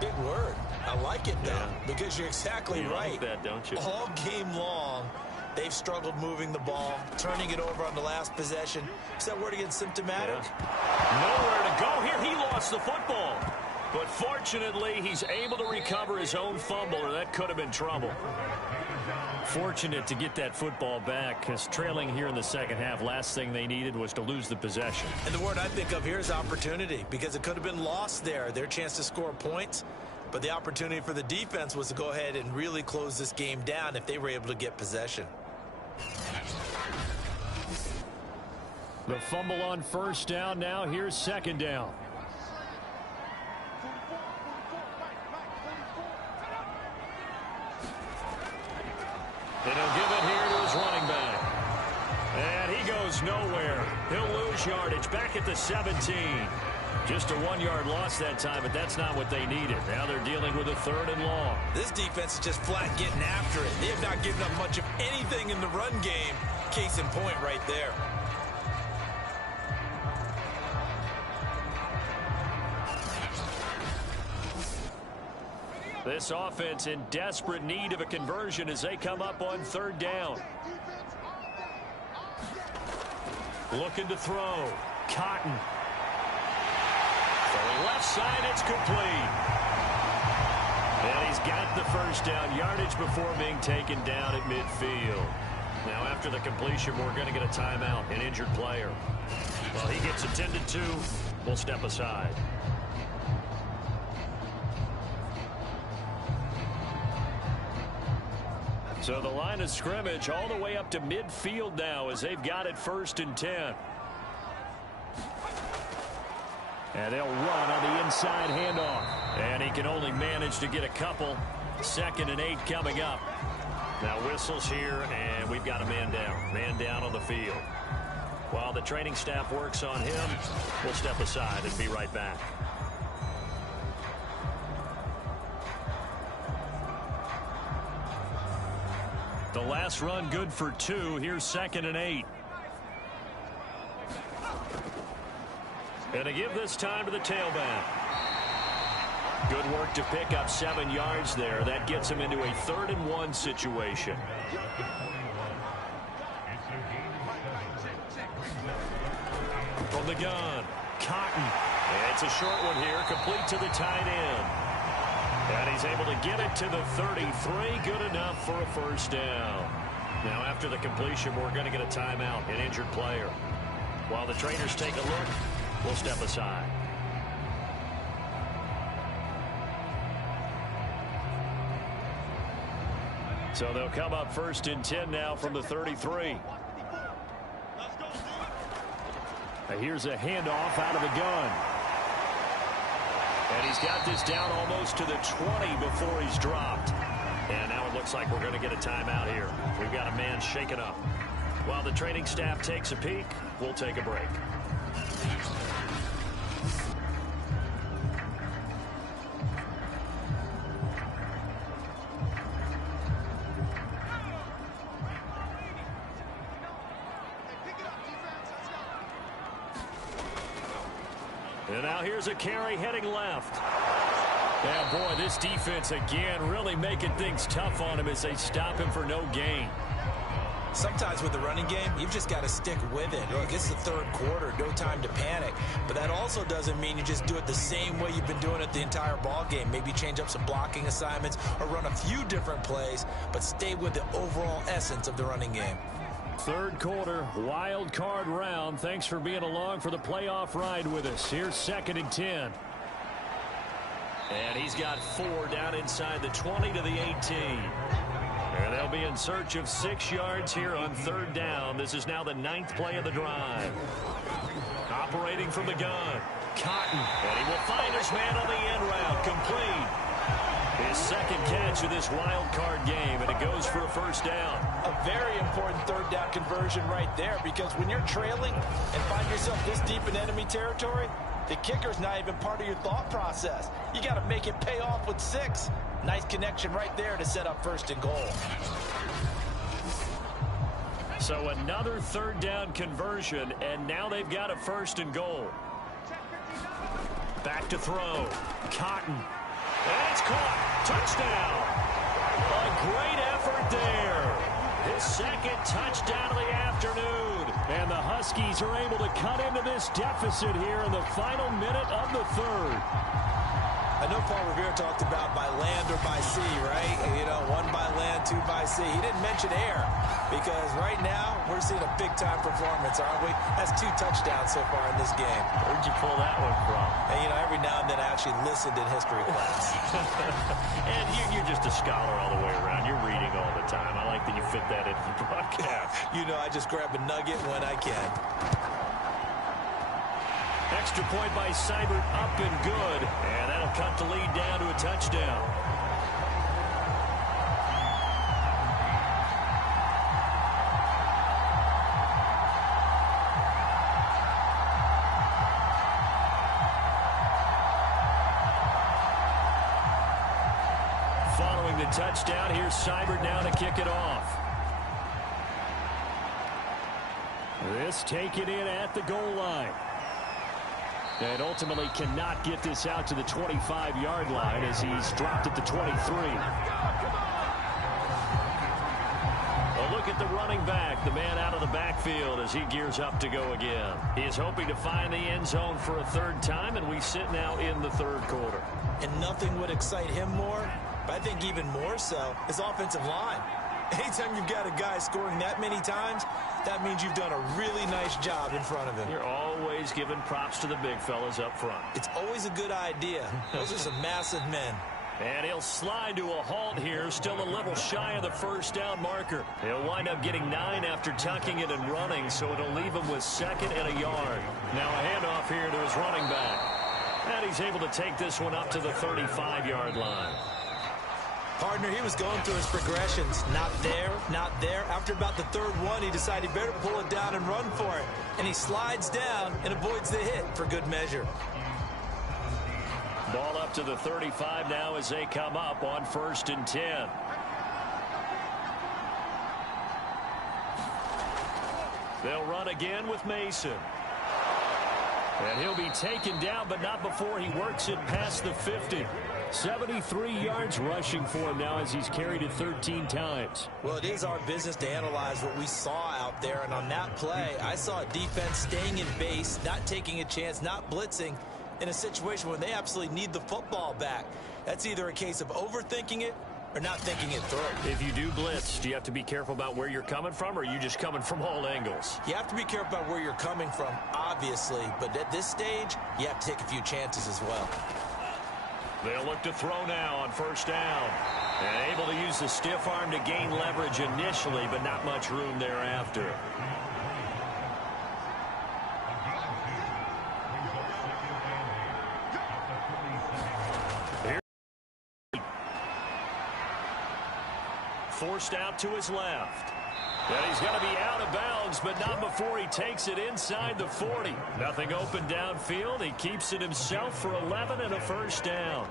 Big word. I like it, though, because you're exactly right. Like that, don't you? All game long, they've struggled moving the ball, turning it over on the last possession. Is that word again symptomatic? Yeah. Nowhere to go here. He lost the football. But fortunately, he's able to recover his own fumble, or that could have been trouble. Fortunate to get that football back, because trailing here in the second half, last thing they needed was to lose the possession. And the word I think of here is opportunity, because it could have been lost there, their chance to score points. But the opportunity for the defense was to go ahead and really close this game down if they were able to get possession. The fumble on first down. Now here's second down. And he'll give it here to his running back. And he goes nowhere. He'll lose yardage back at the 17. Just a 1-yard loss that time, but that's not what they needed. Now they're dealing with a 3rd and long. This defense is just flat getting after it. They have not given up much of anything in the run game. Case in point right there. This offense in desperate need of a conversion as they come up on 3rd down. Looking to throw. Cotton. Throwing left side, it's complete. And he's got the first down yardage before being taken down at midfield. Now after the completion, we're going to get a timeout, an injured player. Well, he gets attended to. We'll step aside. So the line of scrimmage all the way up to midfield now as they've got it 1st and 10. And they'll run on the inside handoff. And he can only manage to get a couple. 2nd and 8 coming up. Now whistles here, and we've got a man down. Man down on the field. While the training staff works on him, we'll step aside and be right back. The last run good for 2. Here's 2nd and 8. And to give this time to the tailback. Good work to pick up 7 yards there. That gets him into a 3rd and 1 situation. From the gun, Cotton. And it's a short one here, complete to the tight end. And he's able to get it to the 33. Good enough for a 1st down. Now after the completion, we're going to get a timeout, an injured player. While the trainers take a look, we'll step aside. So they'll come up 1st and 10 now from the 33. Now here's a handoff out of the gun. And he's got this down almost to the 20 before he's dropped. And now it looks like we're going to get a timeout here. We've got a man shaken up. While the training staff takes a peek, we'll take a break. And now here's a carry heading left. Yeah, boy, this defense again really making things tough on him as they stop him for no gain. Sometimes with the running game, you've just got to stick with it. Look, it's the 3rd quarter, no time to panic. But that also doesn't mean you just do it the same way you've been doing it the entire ball game. Maybe change up some blocking assignments or run a few different plays, but stay with the overall essence of the running game. 3rd quarter, wild card round. Thanks for being along for the playoff ride with us. Here's 2nd and 10. And he's got 4 down inside the 20 to the 18. And they'll be in search of 6 yards here on 3rd down. This is now the 9th play of the drive. Operating from the gun, Cotton. And he will find his man on the end route, complete. His 2nd catch of this wild card game, and it goes for a 1st down. A very important 3rd down conversion right there, because when you're trailing and find yourself this deep in enemy territory, the kicker's not even part of your thought process. You got to make it pay off with 6. Nice connection right there to set up 1st and goal. So another third down conversion, and now they've got a 1st and goal. Back to throw. Cotton. And it's caught. Touchdown. A great effort there. His 2nd touchdown of the afternoon. And the Huskies are able to cut into this deficit here in the final minute of the 3rd. I know Paul Revere talked about by land or by sea, right? You know, 1 by land, 2 by sea. He didn't mention air because right now we're seeing a big-time performance, aren't we? That's 2 touchdowns so far in this game. Where'd you pull that one from? And, you know, every now and then I actually listened in history class. And you're just a scholar all the way around. You're reading all the time. I like that you fit that into the broadcast. You know, I just grab a nugget when I can. Extra point by Seibert, up and good. And that'll cut the lead down to a touchdown. Following the touchdown, here's Seibert now to kick it off. This taken in at the goal line. And ultimately cannot get this out to the 25-yard line as he's dropped at the 23. A look at the running back, the man out of the backfield as he gears up to go again. He is hoping to find the end zone for a 3rd time, and we sit now in the 3rd quarter. And nothing would excite him more, but I think even more so, his offensive line. Anytime you've got a guy scoring that many times, that means you've done a really nice job in front of him. You're always giving props to the big fellas up front. It's always a good idea. Those are some massive men. And he'll slide to a halt here, still a little shy of the 1st down marker. He'll wind up getting 9 after tucking it and running, so it'll leave him with 2nd and a yard. Now a handoff here to his running back. And he's able to take this one up to the 35-yard line. Partner, he was going through his progressions. Not there, not there. After about the 3rd one, he decided he better pull it down and run for it. And he slides down and avoids the hit for good measure. Ball up to the 35 now as they come up on 1st and 10. They'll run again with Mason. And he'll be taken down, but not before he works it past the 50. 73 yards rushing for him now as he's carried it 13 times. Well, it is our business to analyze what we saw out there. And on that play, I saw a defense staying in base, not taking a chance, not blitzing in a situation where they absolutely need the football back. That's either a case of overthinking it or not thinking it through. If you do blitz, do you have to be careful about where you're coming from, or are you just coming from all angles? You have to be careful about where you're coming from, obviously. But at this stage, you have to take a few chances as well. They'll look to throw now on 1st down. And able to use the stiff arm to gain leverage initially, but not much room thereafter. Forced out to his left. And he's going to be out of bounds, but not before he takes it inside the 40. Nothing open downfield. He keeps it himself for 11 and a 1st down.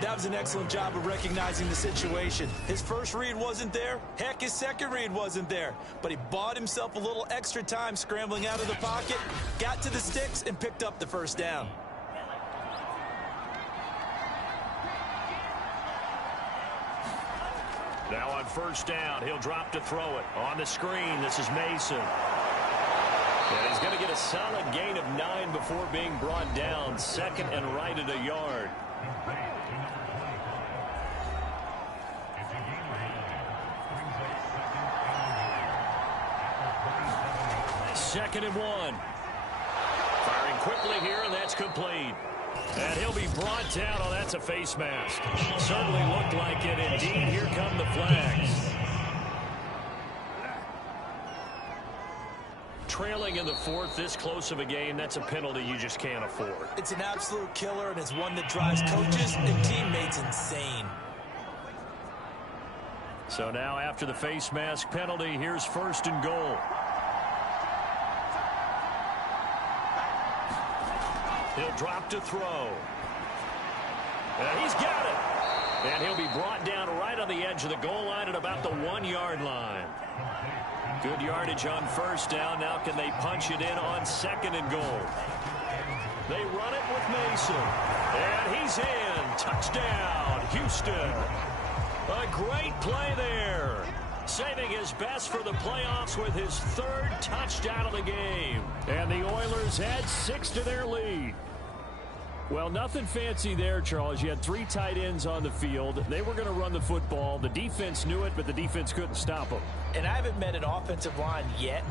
That was an excellent job of recognizing the situation. His first read wasn't there. Heck, his second read wasn't there. But he bought himself a little extra time scrambling out of the pocket, got to the sticks, and picked up the 1st down. Now on 1st down, he'll drop to throw it. On the screen, this is Mason. And he's going to get a solid gain of 9 before being brought down. 2nd and right at a yard. Second and 1. Firing quickly here, and that's complete. And he'll be brought down. Oh, that's a face mask. Certainly looked like it. Indeed, here come the flags. Trailing in the 4th, this close of a game, that's a penalty you just can't afford. It's an absolute killer, and it's one that drives coaches and teammates insane. So now after the face mask penalty, here's 1st and goal. He'll drop to throw. And he's got it. And he'll be brought down right on the edge of the goal line at about the 1-yard line. Good yardage on first down. Now can they punch it in on 2nd and goal? They run it with Mason. And he's in. Touchdown, Houston. A great play there. Saving his best for the playoffs with his 3rd touchdown of the game. And the Oilers add 6 to their lead. Well, nothing fancy there, Charles. You had 3 tight ends on the field. They were going to run the football. The defense knew it, but the defense couldn't stop them. And I haven't met an offensive line yet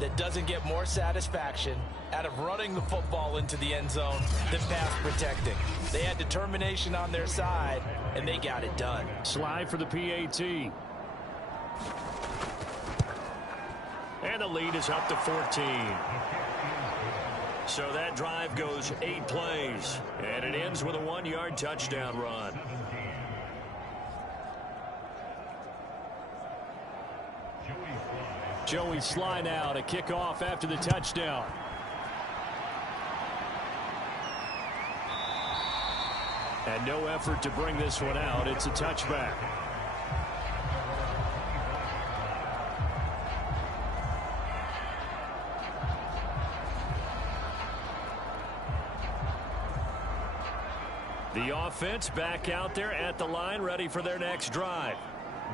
that doesn't get more satisfaction out of running the football into the end zone than pass protecting. They had determination on their side, and they got it done. Slide for the PAT. And the lead is up to 14. So that drive goes 8 plays, and it ends with a 1-yard touchdown run. Joey Sly now to kick off after the touchdown. And no effort to bring this one out. It's a touchback. The offense back out there at the line, ready for their next drive.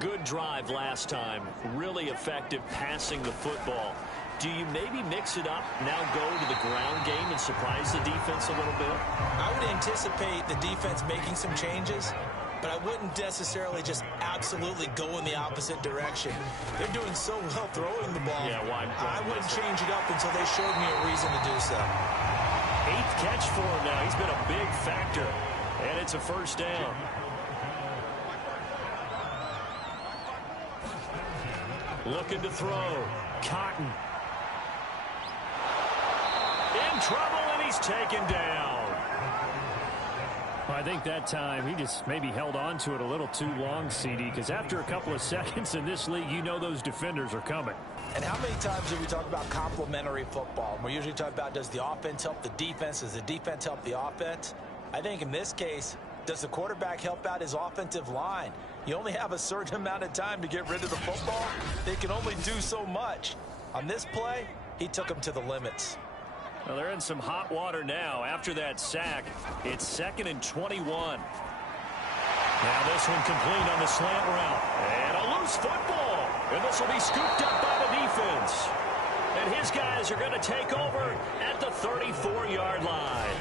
Good drive last time. Really effective passing the football. Do you maybe mix it up, now go to the ground game and surprise the defense a little bit? I would anticipate the defense making some changes, but I wouldn't necessarily just absolutely go in the opposite direction. They're doing so well throwing the ball. Yeah, why I wouldn't change it up until they showed me a reason to do so. 8th catch for him now. He's been a big factor. And it's a first down. Looking to throw. Cotton. In trouble, and he's taken down. I think that time he just maybe held on to it a little too long, CD, because after a couple of seconds in this league, you know those defenders are coming. And how many times do we talk about complementary football? We're usually talking about, does the offense help the defense? Does the defense help the offense? I think in this case, does the quarterback help out his offensive line? You only have a certain amount of time to get rid of the football. They can only do so much. On this play, he took them to the limits. Well, they're in some hot water now. After that sack, it's 2nd and 21. Now this one complete on the slant route. And a loose football. And this will be scooped up by the defense. And his guys are going to take over at the 34-yard line.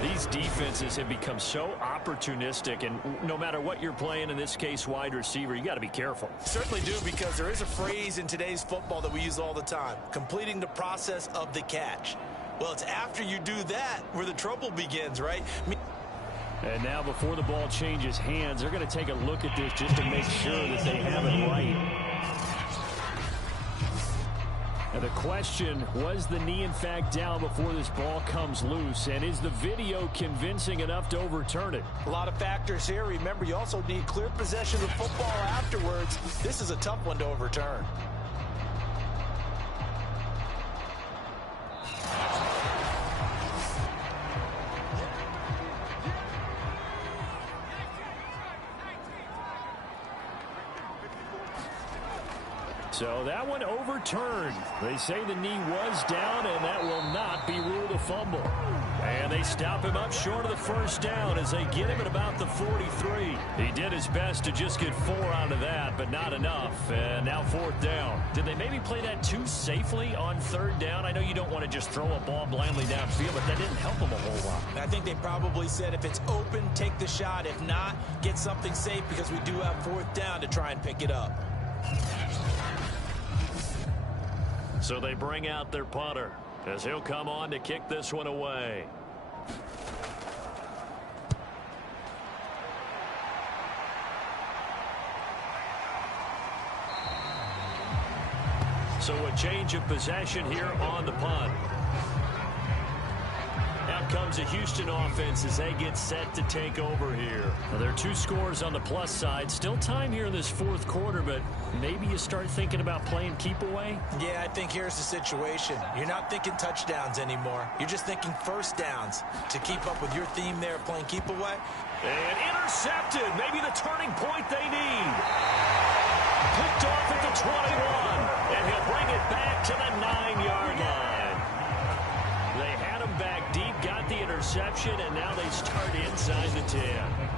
These defenses have become so opportunistic, and no matter what you're playing, in this case wide receiver, you got to be careful. Certainly do, because there is a phrase in today's football that we use all the time, completing the process of the catch. Well, it's after you do that where the trouble begins, right? And now before the ball changes hands, they're going to take a look at this just to make sure that they have it right. Now the question, was the knee in fact down before this ball comes loose? And is the video convincing enough to overturn it? A lot of factors here. Remember, you also need clear possession of the football afterwards. This is a tough one to overturn. So that one overturned. They say the knee was down, and that will not be ruled a fumble. And they stop him up short of the first down as they get him at about the 43. He did his best to just get 4 out of that, but not enough. And now 4th down. Did they maybe play that too safely on 3rd down? I know you don't want to just throw a ball blindly downfield, but that didn't help them a whole lot. I think they probably said if it's open, take the shot. If not, get something safe, because we do have 4th down to try and pick it up. So they bring out their punter as he'll come on to kick this one away. So a change of possession here on the punt. Out comes a Houston offense as they get set to take over here. Well, there are 2 scores on the plus side. Still time here in this 4th quarter, but maybe you start thinking about playing keep away? Yeah, I think here's the situation. You're not thinking touchdowns anymore. You're just thinking first downs to keep up with your theme there of playing keep away. And intercepted. Maybe the turning point they need. Picked off at the 21. And he'll bring interception, and now they start inside the 10.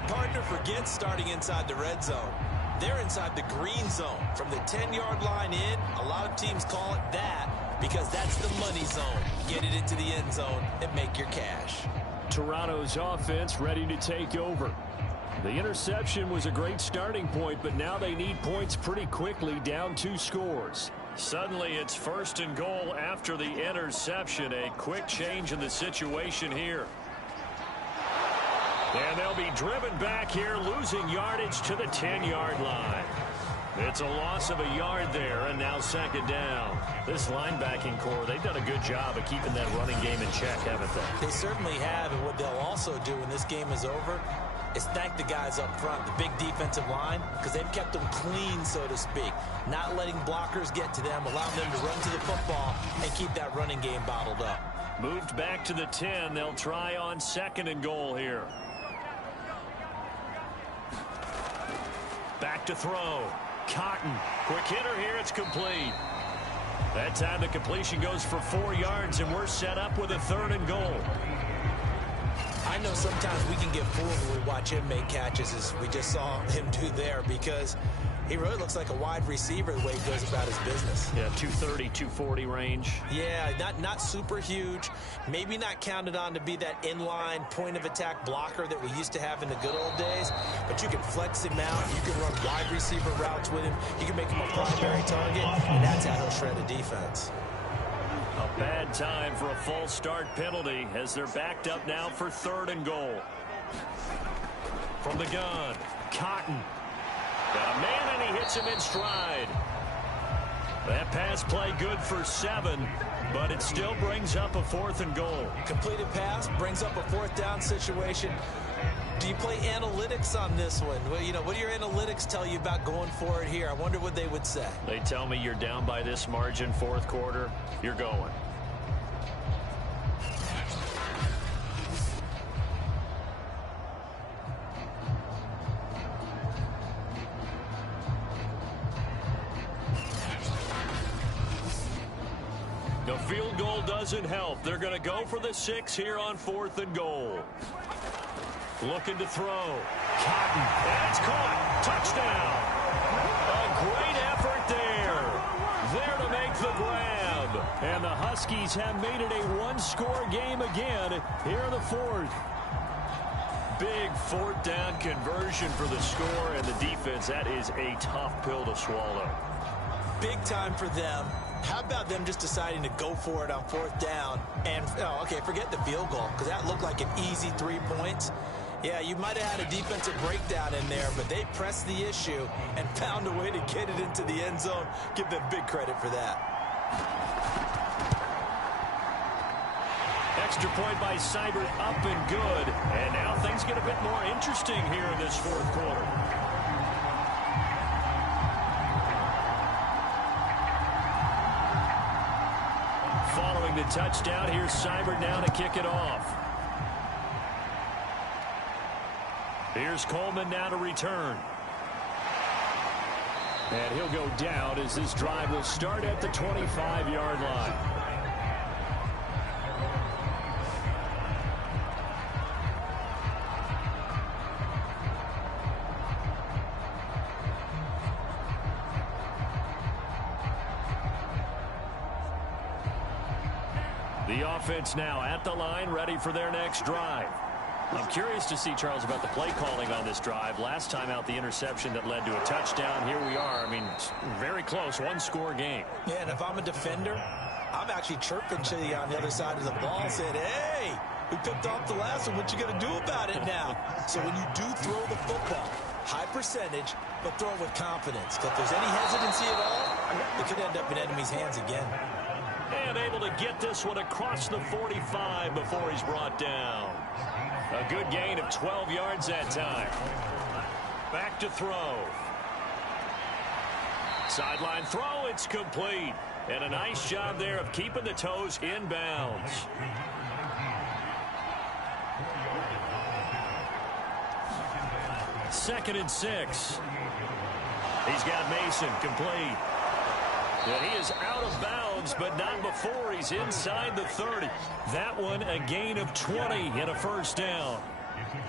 Partner forgets starting inside the red zone. They're inside the green zone. From the 10-yard line in, a lot of teams call it that because that's the money zone. Get it into the end zone and make your cash. Toronto's offense ready to take over. The interception was a great starting point, but now they need points pretty quickly, down 2 scores. Suddenly it's 1st and goal after the interception. A quick change in the situation here. And they'll be driven back here, losing yardage to the 10-yard line. It's a loss of a yard there, and now 2nd down. This linebacking core, they've done a good job of keeping that running game in check, haven't they? They certainly have, and what they'll also do when this game is over is thank the guys up front, the big defensive line, because they've kept them clean, so to speak. Not letting blockers get to them, allowing them to run to the football and keep that running game bottled up. Moved back to the 10. They'll try on 2nd and goal here. Back to throw. Cotton. Quick hitter here. It's complete. That time the completion goes for 4 yards, and we're set up with a 3rd and goal. I know sometimes we can get fooled when we watch him make catches, as we just saw him do there, because he really looks like a wide receiver the way he goes about his business. Yeah, 230, 240 range. Yeah, not super huge. Maybe not counted on to be that inline point-of-attack blocker that we used to have in the good old days, but you can flex him out. You can run wide receiver routes with him. You can make him a primary target, and that's how he'll shred a defense. A bad time for a false start penalty as they're backed up now for 3rd and goal. From the gun, Cotton. Got a man, and he hits him in stride. That pass play good for 7, but it still brings up a 4th and goal. Completed pass brings up a 4th down situation. Do you play analytics on this one? Well, you know, what do your analytics tell you about going for it here? I wonder what they would say. They tell me you're down by this margin 4th quarter, you're going. The field goal doesn't help. They're going to go for the 6 here on 4th and goal. Looking to throw. Cotton. And it's caught. Touchdown. A great effort there. There to make the grab. And the Huskies have made it a 1-score game again here in the 4th. Big 4th down conversion for the score, and the defense, that is a tough pill to swallow. Big time for them. How about them just deciding to go for it on 4th down? And, oh, okay, forget the field goal, because that looked like an easy 3 points. Yeah, you might have had a defensive breakdown in there, but they pressed the issue and found a way to get it into the end zone. Give them big credit for that. Extra point by Seibert, up and good. And now things get a bit more interesting here in this 4th quarter. Following the touchdown, here's Seibert now to kick it off. Here's Coleman now to return. And he'll go down as this drive will start at the 25-yard line. The offense now at the line, ready for their next drive. I'm curious to see, Charles, about the play calling on this drive. Last time out, the interception that led to a touchdown. Here we are. I mean, very close, 1-score game. Yeah, and if I'm a defender, I'm actually chirping to you on the other side of the ball, saying, hey, we picked off the last one. What you going to do about it now? So when you do throw the football, high percentage, but throw it with confidence. Because if there's any hesitancy at all, it could end up in enemy's hands again. And able to get this one across the 45 before he's brought down. A good gain of 12 yards that time. Back to throw. Sideline throw, it's complete. And a nice job there of keeping the toes in bounds. Second and 6. He's got Mason complete. And he is out of bounds, but not before he's inside the 30. That one a gain of 20 and a first down.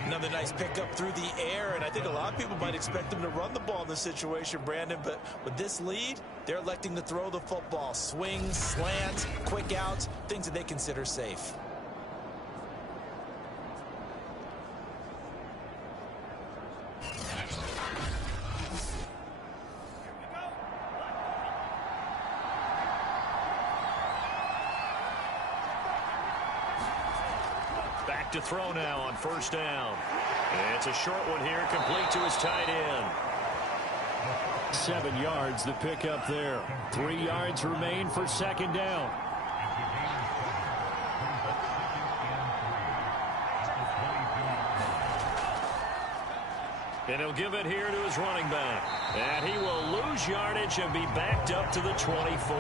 Another nice pickup through the air, and I think a lot of people might expect him to run the ball in this situation, Brandon, but with this lead, they're electing to throw the football. Swings, slants, quick outs, things that they consider safe. Back to throw now on first down. It's a short one here, complete to his tight end. 7 yards the pickup there. 3 yards remain for second down. And he'll give it here to his running back. And he will lose yardage and be backed up to the 24.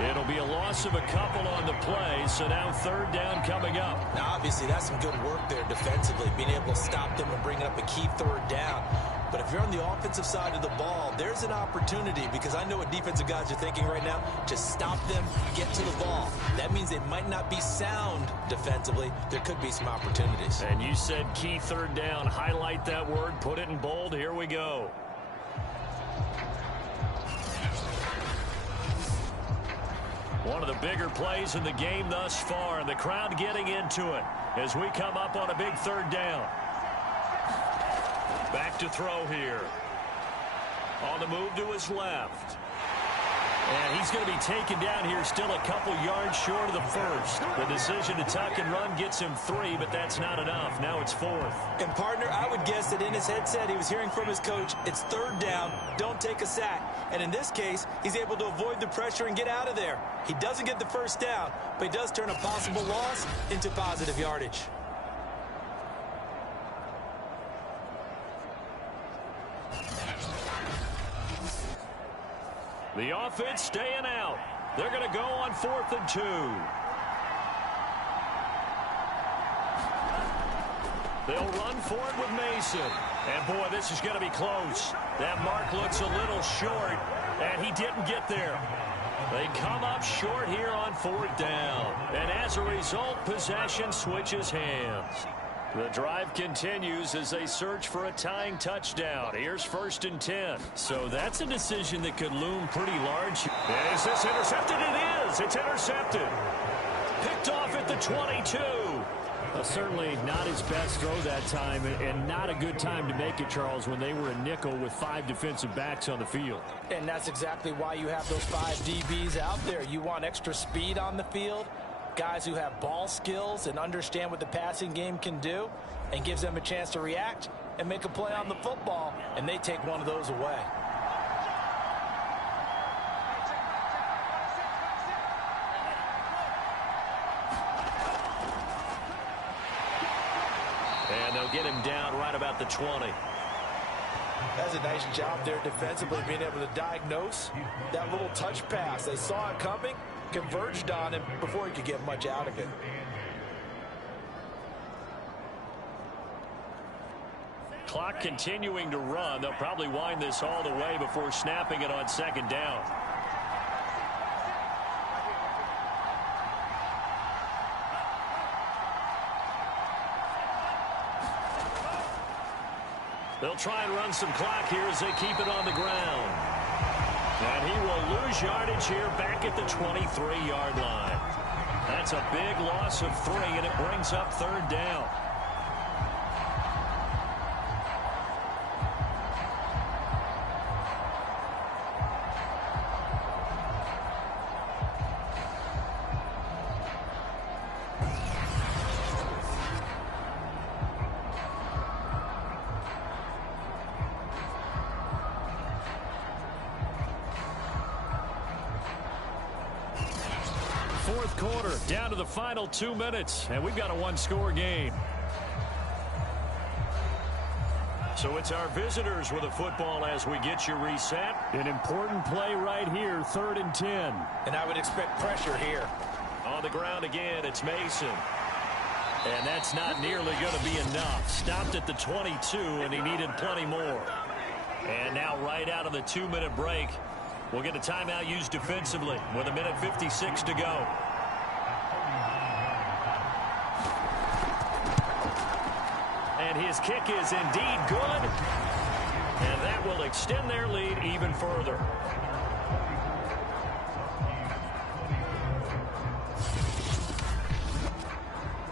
It'll be a loss of a couple on the play, so now third down coming up. Now, obviously, that's some good work there defensively, being able to stop them and bring up a key third down. But if you're on the offensive side of the ball, there's an opportunity, because I know what defensive guys are thinking right now. Just stop them, get to the ball. That means they might not be sound defensively. There could be some opportunities. And you said key third down. Highlight that word, put it in bold. Here we go. One of the bigger plays in the game thus far, and the crowd getting into it as we come up on a big third down. Back to throw here. On the move to his left. And he's going to be taken down here, still a couple yards short of the first. The decision to tuck and run gets him 3, but that's not enough. Now it's 4th. And, partner, I would guess that in his headset he was hearing from his coach, it's third down, don't take a sack. And in this case, he's able to avoid the pressure and get out of there. He doesn't get the first down, but he does turn a possible loss into positive yardage. The offense staying out. They're going to go on 4th and 2. They'll run for it with Mason. And, boy, this is going to be close. That mark looks a little short, and he didn't get there. They come up short here on 4th down. And as a result, possession switches hands. The drive continues as they search for a tying touchdown. Here's 1st and 10. So that's a decision that could loom pretty large. Is this intercepted? It is. It's intercepted. Picked off at the 22. Certainly not his best throw that time, and not a good time to make it, Charles, when they were a nickel with 5 defensive backs on the field. And that's exactly why you have those 5 DBs out there. You want extra speed on the field, guys who have ball skills and understand what the passing game can do, and gives them a chance to react and make a play on the football, and they take one of those away. And they'll get him down right about the 20. That's a nice job there defensively, being able to diagnose that little touch pass. They saw it coming, converged on him before he could get much out of it. Clock continuing to run. They'll probably wind this all the way before snapping it on 2nd down. They'll try and run some clock here as they keep it on the ground. And he will lose yardage here back at the 23-yard line. That's a big loss of 3, and it brings up 3rd down. Fourth quarter, down to the final 2 minutes, and we've got a 1-score game. So it's our visitors with a football as we get you reset. An important play right here, 3rd and 10. And I would expect pressure here. On the ground again, it's Mason. And that's not nearly going to be enough. Stopped at the 22, and he needed plenty more. And now right out of the 2-minute break, We'll get a timeout used defensively with 1:56 to go. And his kick is indeed good. And that will extend their lead even further.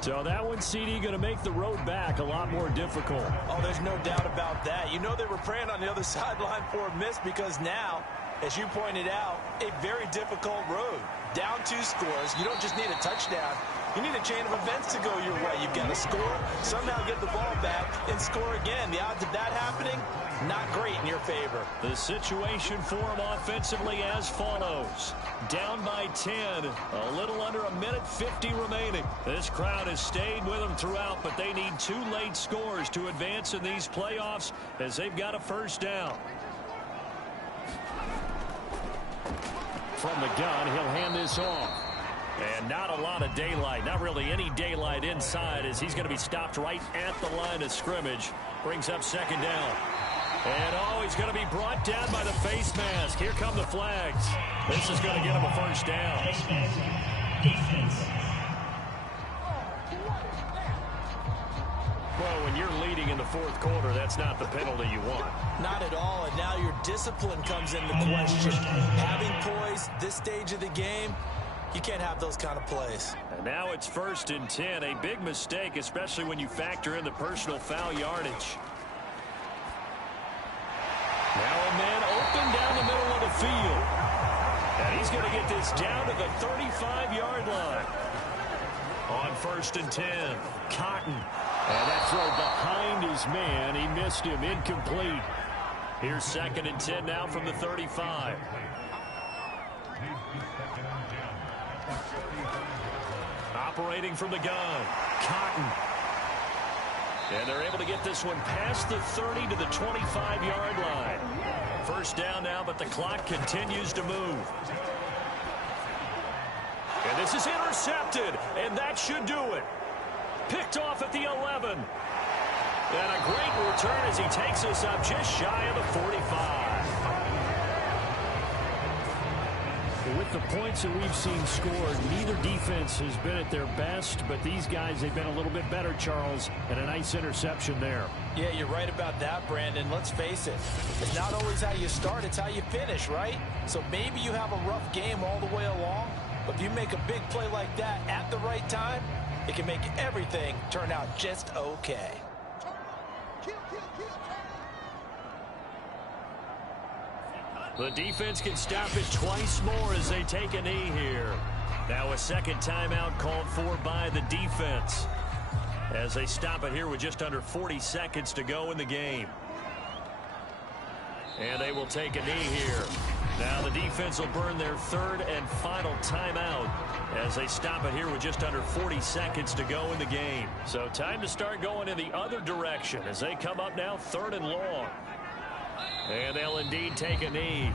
So that one, CD, going to make the road back a lot more difficult. Oh, there's no doubt about that. You know they were praying on the other sideline for a miss because now, as you pointed out, a very difficult road. Down 2 scores. You don't just need a touchdown. You need a chain of events to go your way. You've got to score, somehow get the ball back, and score again. The odds of that happening, not great in your favor. The situation for them offensively as follows. Down by 10, a little under 1:50 remaining. This crowd has stayed with them throughout, but they need 2 late scores to advance in these playoffs as they've got a first down. From the gun, he'll hand this off. And not a lot of daylight, not really any daylight inside as he's going to be stopped right at the line of scrimmage. Brings up second down. And he's going to be brought down by the face mask. Here come the flags. This is going to get him a first down. Well, when you're leading in the 4th quarter, that's not the penalty you want. Not at all, and now your discipline comes into question. Having poise this stage of the game, you can't have those kind of plays. And now it's 1st and 10. A big mistake, especially when you factor in the personal foul yardage. Now a man open down the middle of the field. And he's going to get this down to the 35-yard line. On 1st and 10, Cotton. And that throw behind his man. He missed him. Incomplete. Here's 2nd and 10 now from the 35. Operating from the gun, Cotton. And they're able to get this one past the 30 to the 25-yard line. First down now, but the clock continues to move. And this is intercepted, and that should do it. Picked off at the 11. And a great return as he takes us up just shy of the 45. With the points that we've seen scored, neither defense has been at their best, but these guys, they've been a little bit better, Charles, and a nice interception there. Yeah, you're right about that, Brandon. Let's face it. It's not always how you start, it's how you finish, right? So maybe you have a rough game all the way along, but if you make a big play like that at the right time, it can make everything turn out just okay. The defense can stop it twice more as they take a knee here. Now a second timeout called for by the defense as they stop it here with just under 40 seconds to go in the game. And they will take a knee here. Now the defense will burn their 3rd and final timeout as they stop it here with just under 40 seconds to go in the game. So time to start going in the other direction as they come up now 3rd and long. And they'll indeed take a knee.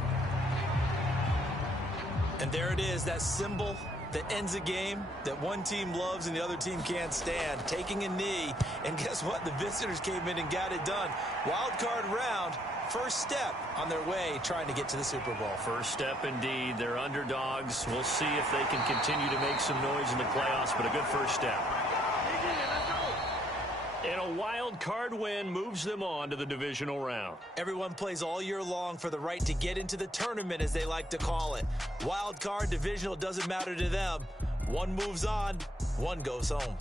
And there it is, that symbol that ends a game that one team loves and the other team can't stand. Taking a knee. And guess what? The visitors came in and got it done. Wild card round. First step on their way trying to get to the Super Bowl. First step indeed. They're underdogs. We'll see if they can continue to make some noise in the playoffs, but a good first step. And a wild card win moves them on to the divisional round. Everyone plays all year long for the right to get into the tournament, as they like to call it. Wild card, divisional, doesn't matter to them. One moves on, one goes home.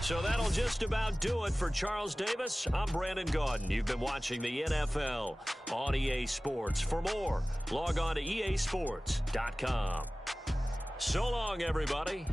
So that'll just about do it for Charles Davis. I'm Brandon Gaudin. You've been watching the NFL on EA Sports. For more, log on to easports.com. So long, everybody.